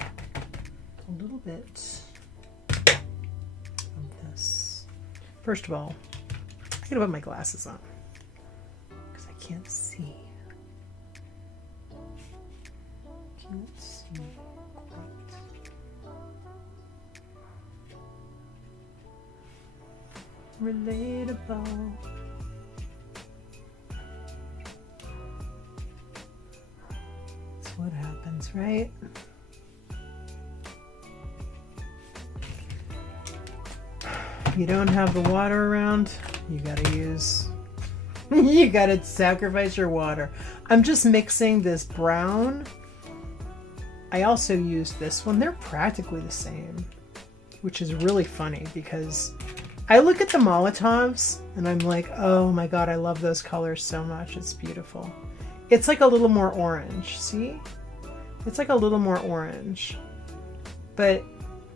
a little bit of this. First of all, I gotta put my glasses on because I can't see. Can't see quite. Relatable. That's what happens, right? You don't have the water around, you gotta use, you gotta sacrifice your water. I'm just mixing this brown. I also used this one. They're practically the same, which is really funny because I look at the Molotovs and I'm like, oh my god, I love those colors so much. It's beautiful. It's like a little more orange, see? It's like a little more orange, but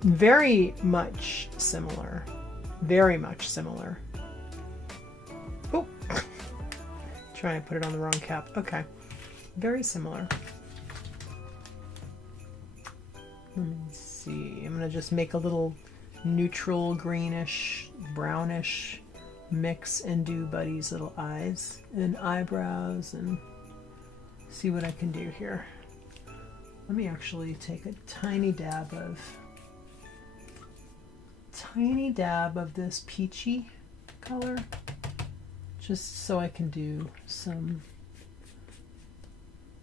very much similar. Very much similar. Oh, trying to put it on the wrong cap. Okay, very similar. Let me see. I'm gonna just make a little neutral greenish, brownish mix and do Buddy's little eyes and eyebrows and see what I can do here. Let me actually take a tiny dab of this peachy color just so I can do some,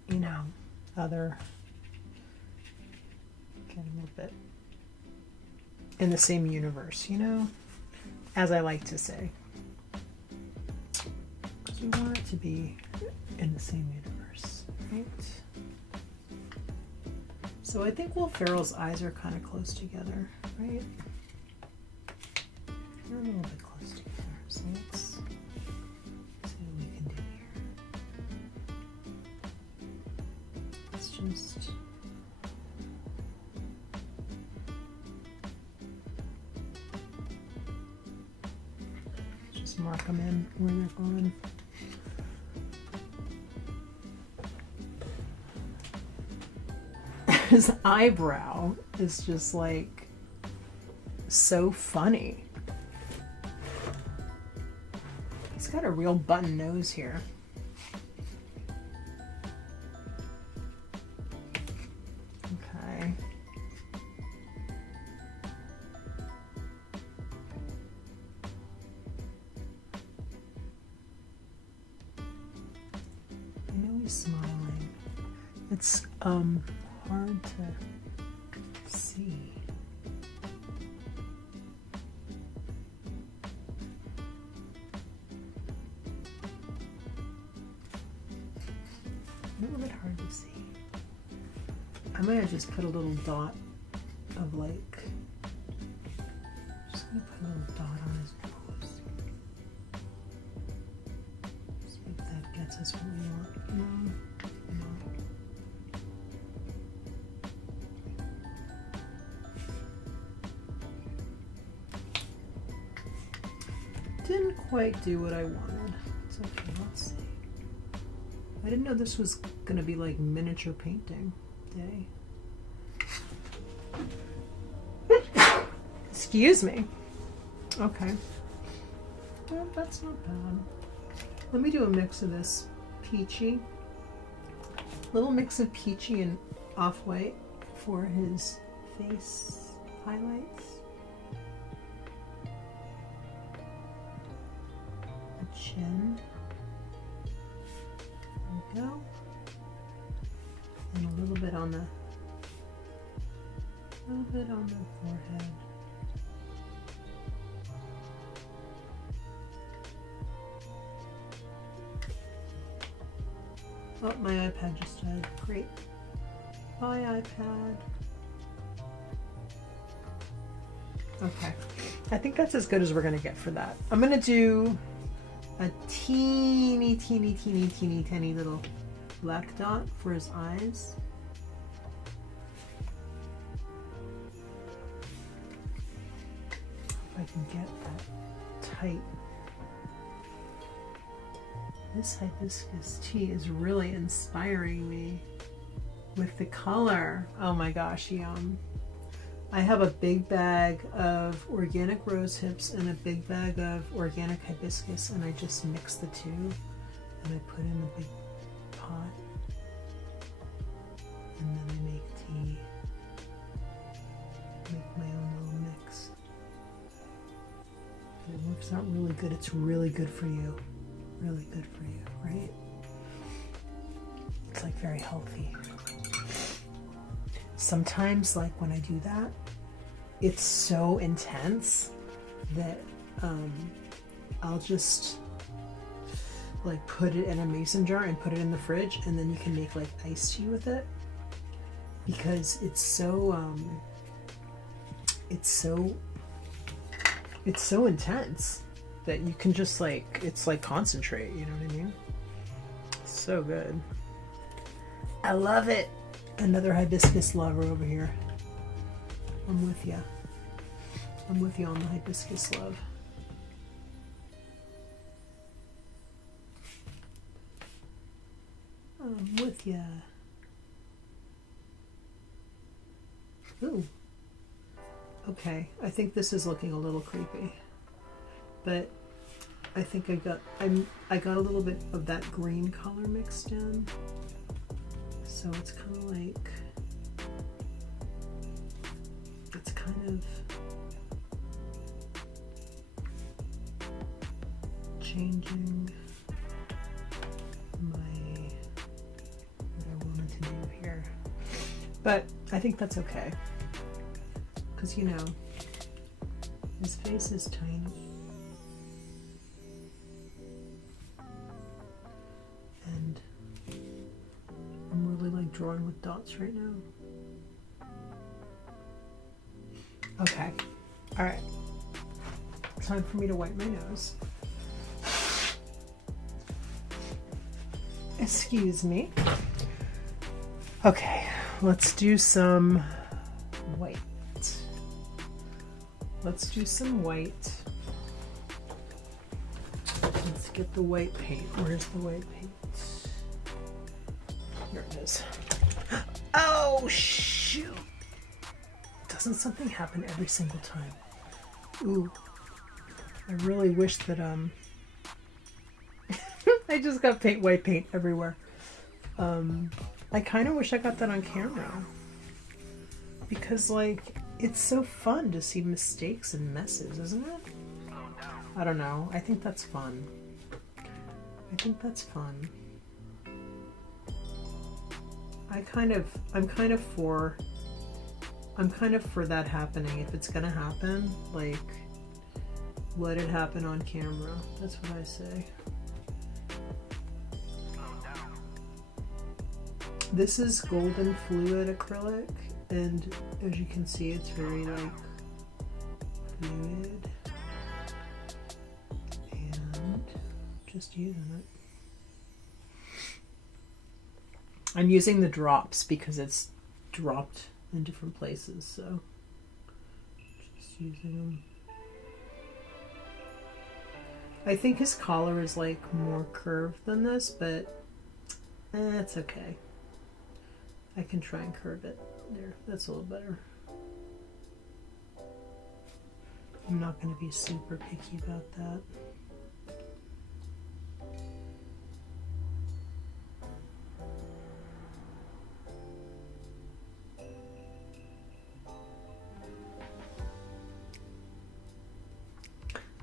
you know, other, get a little bit in the same universe, you know, as I like to say. Because we want it to be in the same universe, right? So I think Will Ferrell's eyes are kind of close together, right? They're a little bit close together, so let's see what we can do here. Let's just mark them in where they're going. His eyebrow is just like so funny. He's got a real button nose here. Okay. I know he's smiling. It's hard to see. A little bit hard to see. I'm gonna just put a little dot of like, just gonna put a little dot on his nose. See if that gets us what we want. No. Didn't quite do what I wanted. It's okay, let's see. I didn't know this was gonna be like miniature painting day. Excuse me. Okay. Well, that's not bad. Let me do a mix of this peachy. Little mix of peachy and off-white for his face highlights. The chin. There we go. And a little bit on the forehead. Oh, my iPad just died. Great. Bye, iPad. Okay. I think that's as good as we're going to get for that. I'm going to do a teeny little black dot for his eyes. If I can get that tight. This hibiscus tea is really inspiring me with the color. Oh my gosh, yum. I have a big bag of organic rose hips and a big bag of organic hibiscus, and I just mix the two and I put in a big pot, and then I make tea, make my own little mix. If it works out really good, it's really good for you. Really good for you, right? It's like very healthy. Sometimes, like when I do that, it's so intense that I'll just like put it in a mason jar and put it in the fridge, and then you can make like iced tea with it, because it's so intense that you can just like, it's like concentrate, you know what I mean? So good. I love it. Another hibiscus lover over here. I'm with ya. I'm with you on the hibiscus love. I'm with ya. Ooh. Okay, I think this is looking a little creepy. But I think I got a little bit of that green color mixed in, so it's kind of like, it's kind of changing what I wanted to do here. But I think that's okay, because you know, his face is tiny. Drawing with dots right now. Okay. All right. Time for me to wipe my nose. Excuse me. Okay, let's do some white. Let's do some white. Let's get the white paint. Where's the white paint? Here it is. Oh, shoot. Doesn't something happen every single time? Ooh. I really wish that, I just got white paint everywhere. I kind of wish I got that on camera. Because, like, it's so fun to see mistakes and messes, isn't it? I don't know. I think that's fun. I think that's fun. I'm kind of for I'm kind of for that happening. If it's gonna happen, like, let it happen on camera. That's what I say. This is golden fluid acrylic, and as you can see, it's very like fluid, and just using it. I'm using the drops because it's dropped in different places, so just using them. I think his collar is like more curved than this, but it's okay. I can try and curve it. There, that's a little better. I'm not going to be super picky about that.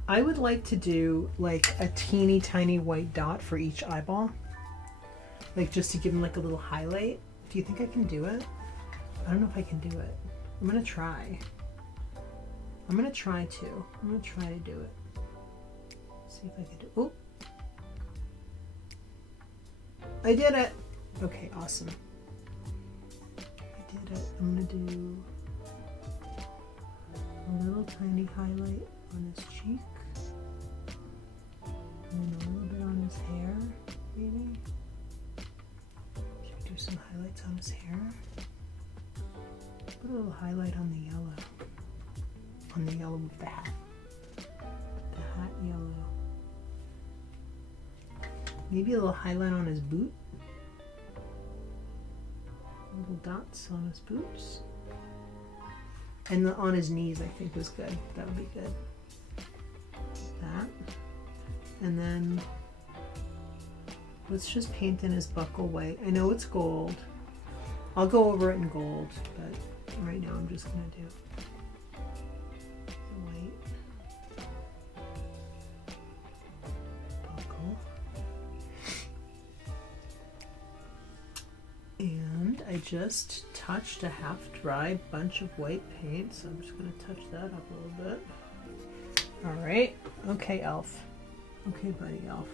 I would like to do like a teeny tiny white dot for each eyeball, like just to give them like a little highlight. Do you think I can do it? I don't know if I can do it. I'm gonna try. I'm gonna try to. I'm gonna try to do it. See if I can do it. Oh, I did it. Okay, awesome. I did it. I'm gonna do a little tiny highlight on his cheek. And a little bit on his hair, maybe. Should I do some highlights on his hair? Put a little highlight on the yellow. On the yellow with the hat. The hat yellow. Maybe a little highlight on his boot. Little dots on his boots. And on his knees, I think was good. That would be good. That. And then let's just paint in his buckle white. I know it's gold. I'll go over it in gold, but right now I'm just gonna do the white buckle. And I just touched a half dry bunch of white paint, so I'm just gonna touch that up a little bit. All right, okay, Elf. Okay, buddy elf.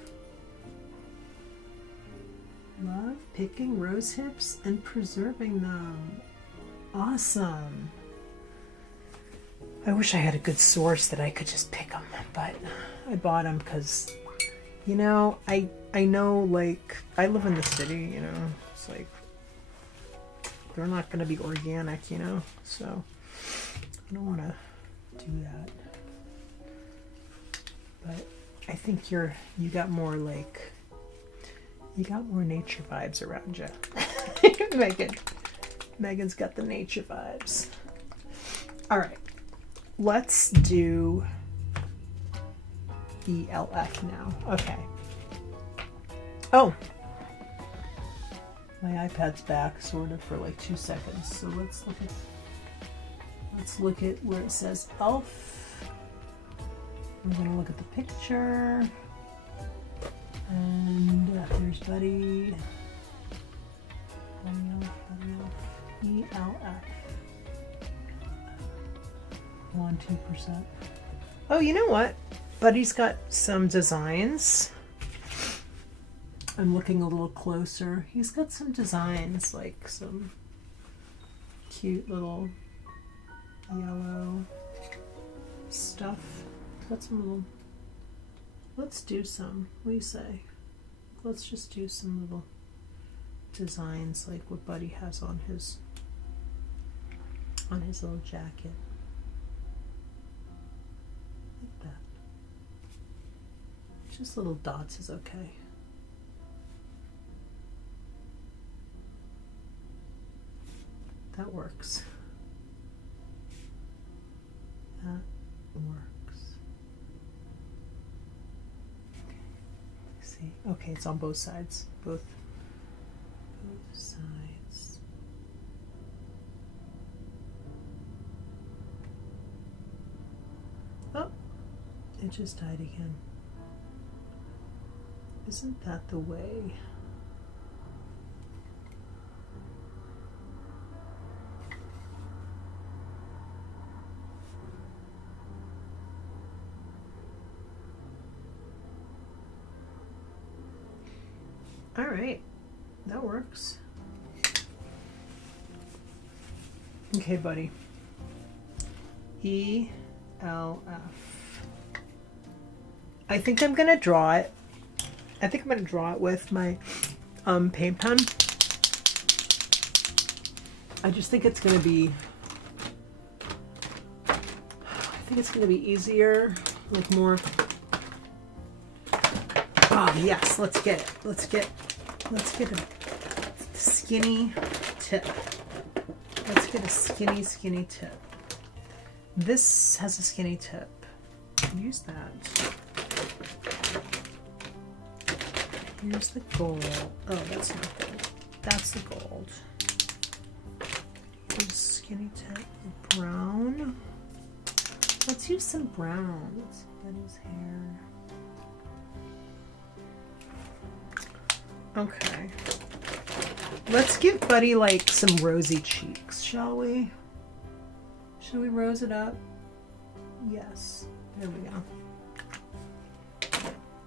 Love picking rose hips and preserving them. Awesome. I wish I had a good source that I could just pick them, but I bought them because, you know, I know, like, I live in the city, you know, it's like, they're not going to be organic, you know, so I don't want to do that. But I think you got more like, you got more nature vibes around you. Megan's got the nature vibes. All right, let's do ELF now. Okay. Oh, my iPad's back sort of for like 2 seconds. So let's look at where it says elf. We're going to look at the picture, and here's Buddy. ELF. 1-2%. Oh, you know what? Buddy's got some designs. I'm looking a little closer. He's got some designs, like some cute little yellow stuff. Got some little, let's do some, what do you say? Let's just do some little designs like what Buddy has on his little jacket. Like that. Just little dots is okay. That works. That works. See, okay, it's on both sides. Both sides. Oh, it just died again. Isn't that the way? All right, that works. Okay, buddy. ELF. I think I'm gonna draw it. I think I'm gonna draw it with my paint pen. I just think it's gonna be. I think it's gonna be easier, like more. Oh yes, let's get it. Let's get a skinny tip. Let's get a skinny tip. This has a skinny tip. Use that. Here's the gold. Oh, that's not gold. That's the gold. Here's skinny tip. Brown. Let's use some brown. Let's see Buddy's hair. Okay. Let's give Buddy like some rosy cheeks, shall we? Should we rose it up? Yes. There we go.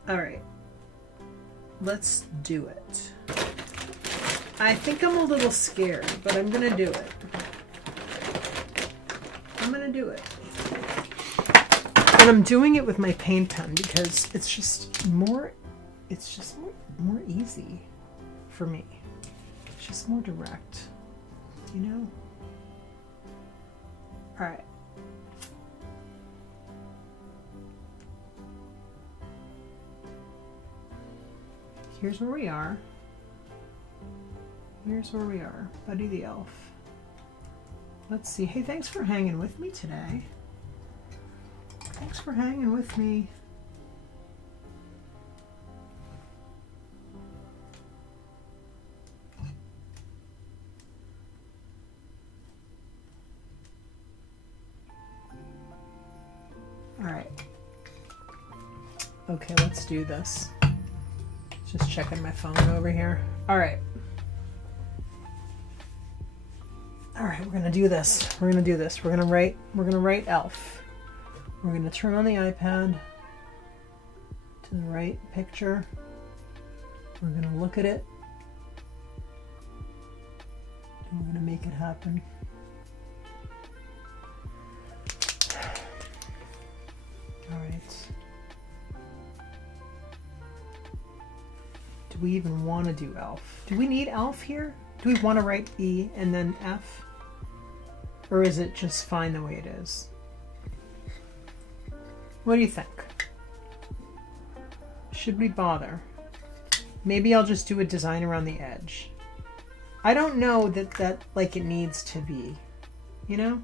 All right. Let's do it. I think I'm a little scared, but I'm gonna do it. I'm gonna do it. And I'm doing it with my paint pen because it's just more easy for me. It's just more direct, you know? All right. Here's where we are. Here's where we are. Buddy the elf. Let's see. Hey, thanks for hanging with me today. Thanks for hanging with me. All right. Okay, let's do this. Just checking my phone over here. All right. All right, we're gonna do this. We're gonna do this. We're gonna write elf. We're gonna turn on the iPad to the right picture. We're gonna look at it. And we're gonna make it happen. All right. Do we even want to do elf? Do we need elf here? Do we want to write E and then F? Or is it just fine the way it is? What do you think? Should we bother? Maybe I'll just do a design around the edge. I don't know that like it needs to be, you know?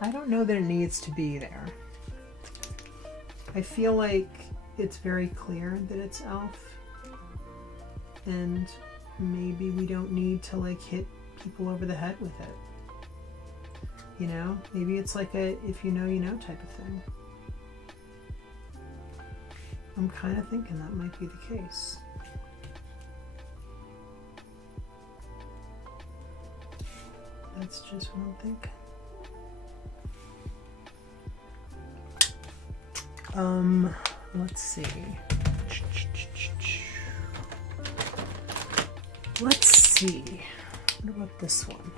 I don't know that it needs to be there. I feel like it's very clear that it's elf, and maybe we don't need to like hit people over the head with it. You know, maybe it's like a if you know you know type of thing. I'm kind of thinking that might be the case. That's just what I'm thinking. Let's see. Let's see. What about this one?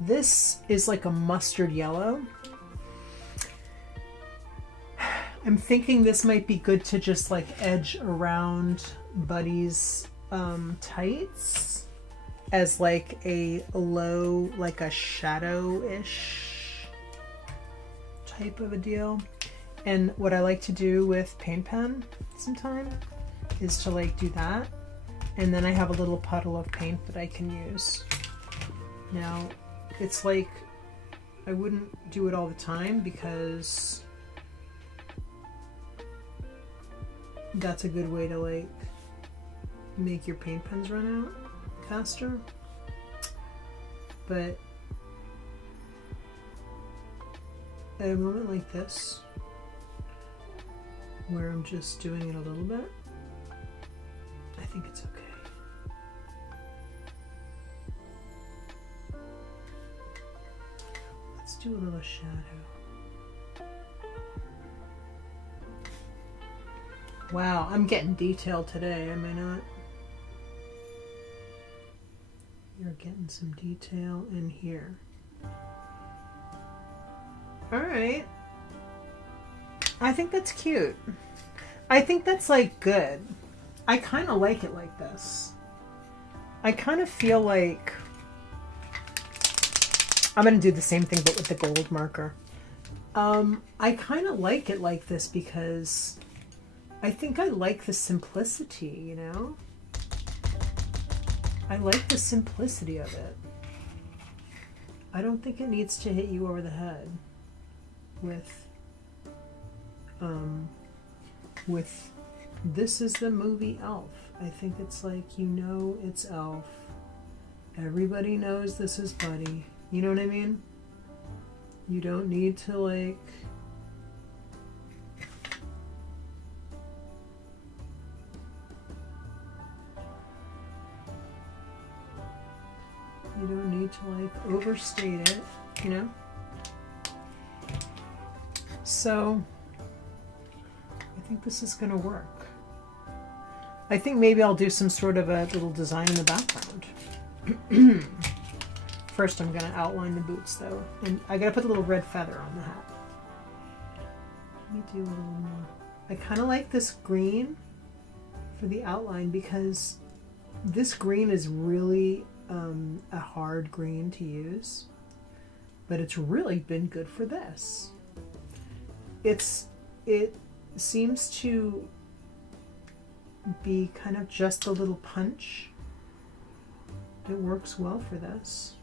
This is like a mustard yellow. I'm thinking this might be good to just like edge around Buddy's tights as like a low, like a shadow-ish type of a deal. And what I like to do with paint pen sometimes is to like do that. And then I have a little puddle of paint that I can use. Now, it's like, I wouldn't do it all the time because that's a good way to like make your paint pens run out faster. But at a moment like this, where I'm just doing it a little bit, I think it's okay. Let's do a little shadow. Wow, I'm getting detailed today, am I not? You're getting some detail in here. Alright. I think that's cute. I think that's like good. I kind of like it like this. I kind of feel like I'm going to do the same thing but with the gold marker. I kind of like it like this because I think I like the simplicity, you know? I like the simplicity of it. I don't think it needs to hit you over the head with this is the movie Elf. I think it's like, you know, it's Elf. Everybody knows this is Buddy. You know what I mean? You don't need to like overstate it, you know? So I think this is gonna work. I think maybe I'll do some sort of a little design in the background. First I'm gonna outline the boots though, and I gotta put a little red feather on the hat. Let me do a little more. I kind of like this green for the outline because this green is really a hard green to use, but it's really been good for this. It seems to be kind of just a little punch. It works well for this.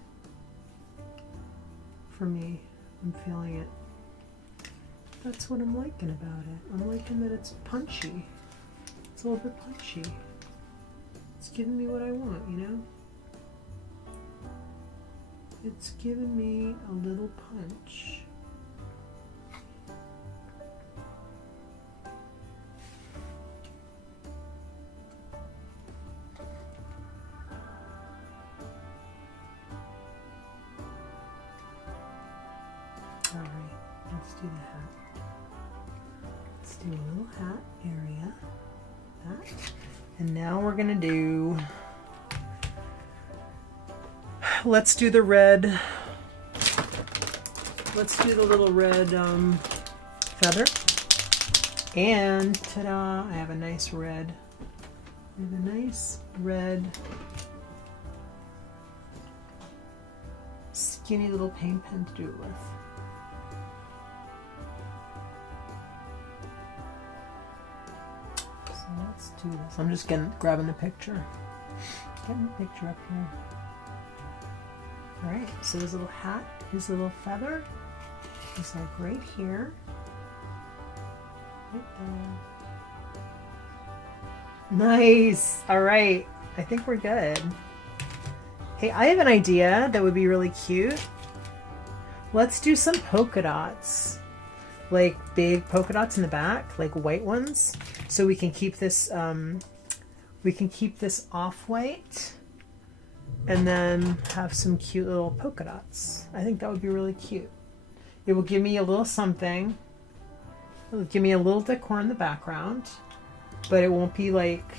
For me, I'm feeling it. That's what I'm liking about it. I'm liking that it's punchy. It's a little bit punchy. It's giving me what I want, you know? It's giving me a little punch. Alright, let's do the hat. Let's do a little hat area. That. And now we're gonna do, let's do the red, let's do the little red feather. And ta-da, I have a nice red. I have a nice red skinny little paint pen to do it with. So let's do this. I'm just grabbing a picture. Getting a picture up here. Alright, so his little hat, his little feather is like right here. Right there. Nice! Alright, I think we're good. Hey, I have an idea that would be really cute. Let's do some polka dots. Like big polka dots in the back, like white ones. So we can keep this off-white and then have some cute little polka dots. I think that would be really cute. It will give me a little something. It'll give me a little decor in the background, but it won't be like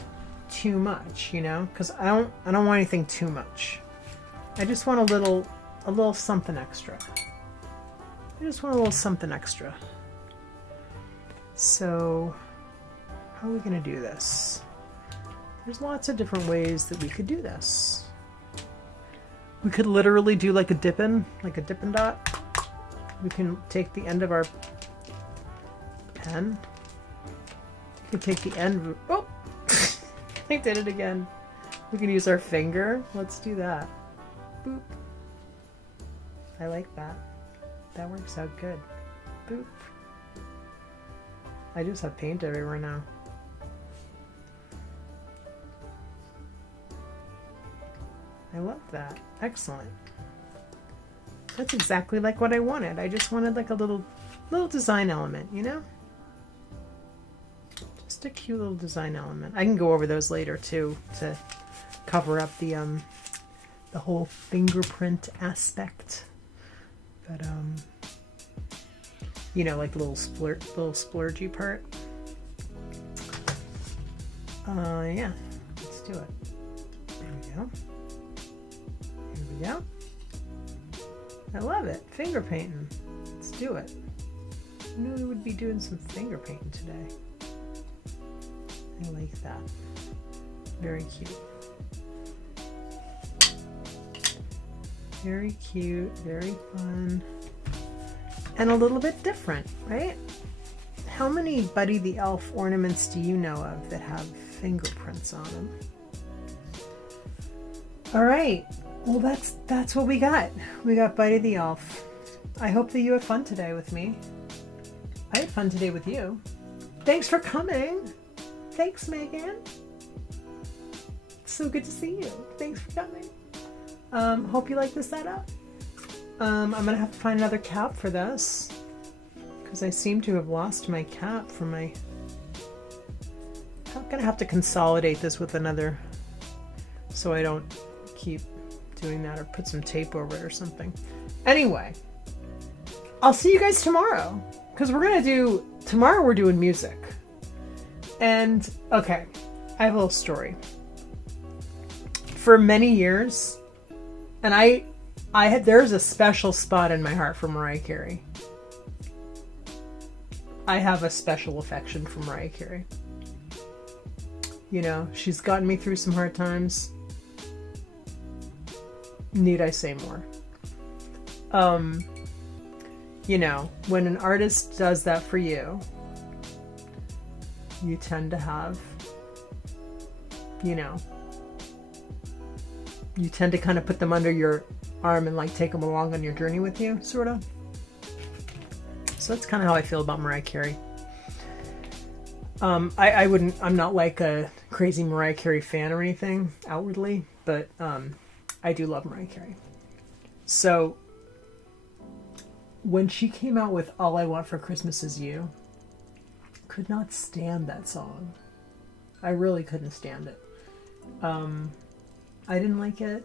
too much, you know, because I don't want anything too much. I just want a little something extra. I just want a little something extra. So how are we gonna do this? There's lots of different ways that we could do this. We could literally do like a Dippin' dot. We can take the end of our pen. We can take the end, oh, I did it again. We can use our finger. Let's do that. Boop. I like that. That works out good. Boop. I just have paint everywhere now. I love that. Excellent. That's exactly like what I wanted. I just wanted like a little design element, you know? Just a cute little design element. I can go over those later too to cover up the whole fingerprint aspect. But you know, like the little splurgy part. Yeah, let's do it. There we go. Here we go. I love it. Finger painting. Let's do it. I knew we would be doing some finger painting today. I like that. Very cute. Very cute, very fun, and a little bit different, right? How many Buddy the Elf ornaments do you know of that have fingerprints on them? All right, well that's what we got. We got Buddy the Elf. I hope that you had fun today with me. I had fun today with you. Thanks for coming. Thanks, Megan. It's so good to see you. Thanks for coming. Hope you like the setup. I'm gonna have to find another cap for this because I seem to have lost my cap for my... I'm gonna have to consolidate this with another so I don't keep doing that, or put some tape over it or something. Anyway, I'll see you guys tomorrow because tomorrow we're doing music. And okay, I have a little story. For many years, and there's a special spot in my heart for Mariah Carey. I have a special affection for Mariah Carey. You know, she's gotten me through some hard times. Need I say more? You know, when an artist does that for you, you tend to have, you know, you tend to kind of put them under your arm and like take them along on your journey with you, sort of. So that's kind of how I feel about Mariah Carey. I'm not like a crazy Mariah Carey fan or anything outwardly, but I do love Mariah Carey. So when she came out with All I Want for Christmas Is You, could not stand that song. I really couldn't stand it. I didn't like it.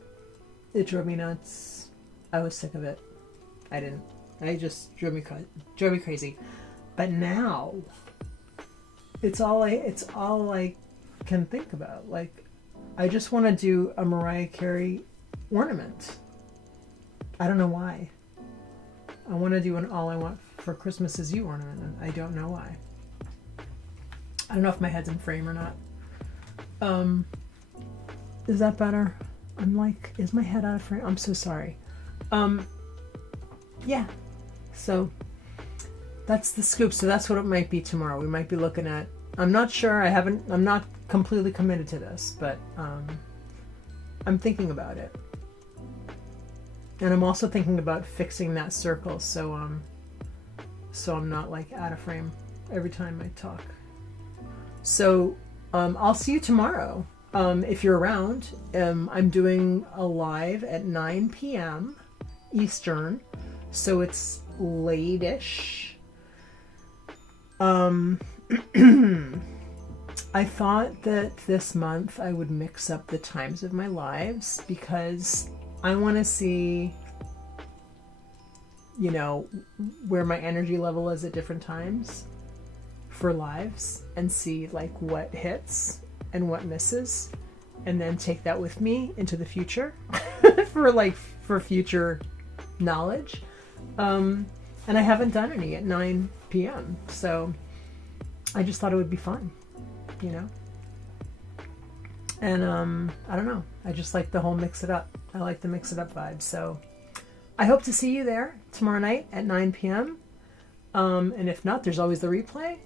It drove me nuts. I was sick of it. It just drove me crazy. But now, it's all I can think about. Like, I just want to do a Mariah Carey ornament. I don't know why. I want to do an All I Want for Christmas Is You ornament, and I don't know why. I don't know if my head's in frame or not. Is that better? I'm like, is my head out of frame? I'm so sorry. Yeah. So that's the scoop. So that's what it might be tomorrow. We might be looking at, I'm not sure. I'm not completely committed to this, but I'm thinking about it. And I'm also thinking about fixing that circle so I'm not like out of frame every time I talk. So I'll see you tomorrow. If you're around, I'm doing a live at 9 p.m. Eastern, so it's late-ish. I thought that this month I would mix up the times of my lives because I want to see, you know, where my energy level is at different times for lives and see like what hits and what misses, and then take that with me into the future for future knowledge. And I haven't done any at 9 p.m. So I just thought it would be fun, you know? And I don't know. I just like the whole mix it up. I like the mix it up vibe. So I hope to see you there tomorrow night at 9 p.m. And if not, there's always the replay.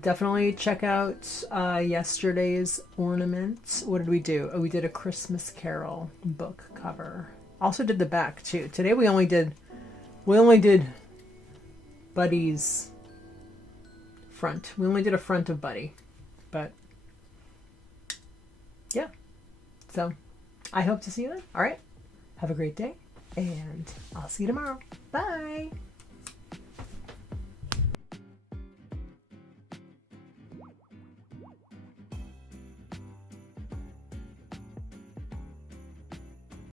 Definitely check out yesterday's ornament. What did we do? Oh, we did a Christmas Carol book cover. Also did the back too. Today we only did Buddy's front. We only did a front of Buddy. But yeah. So I hope to see you then. All right. Have a great day, and I'll see you tomorrow. Bye.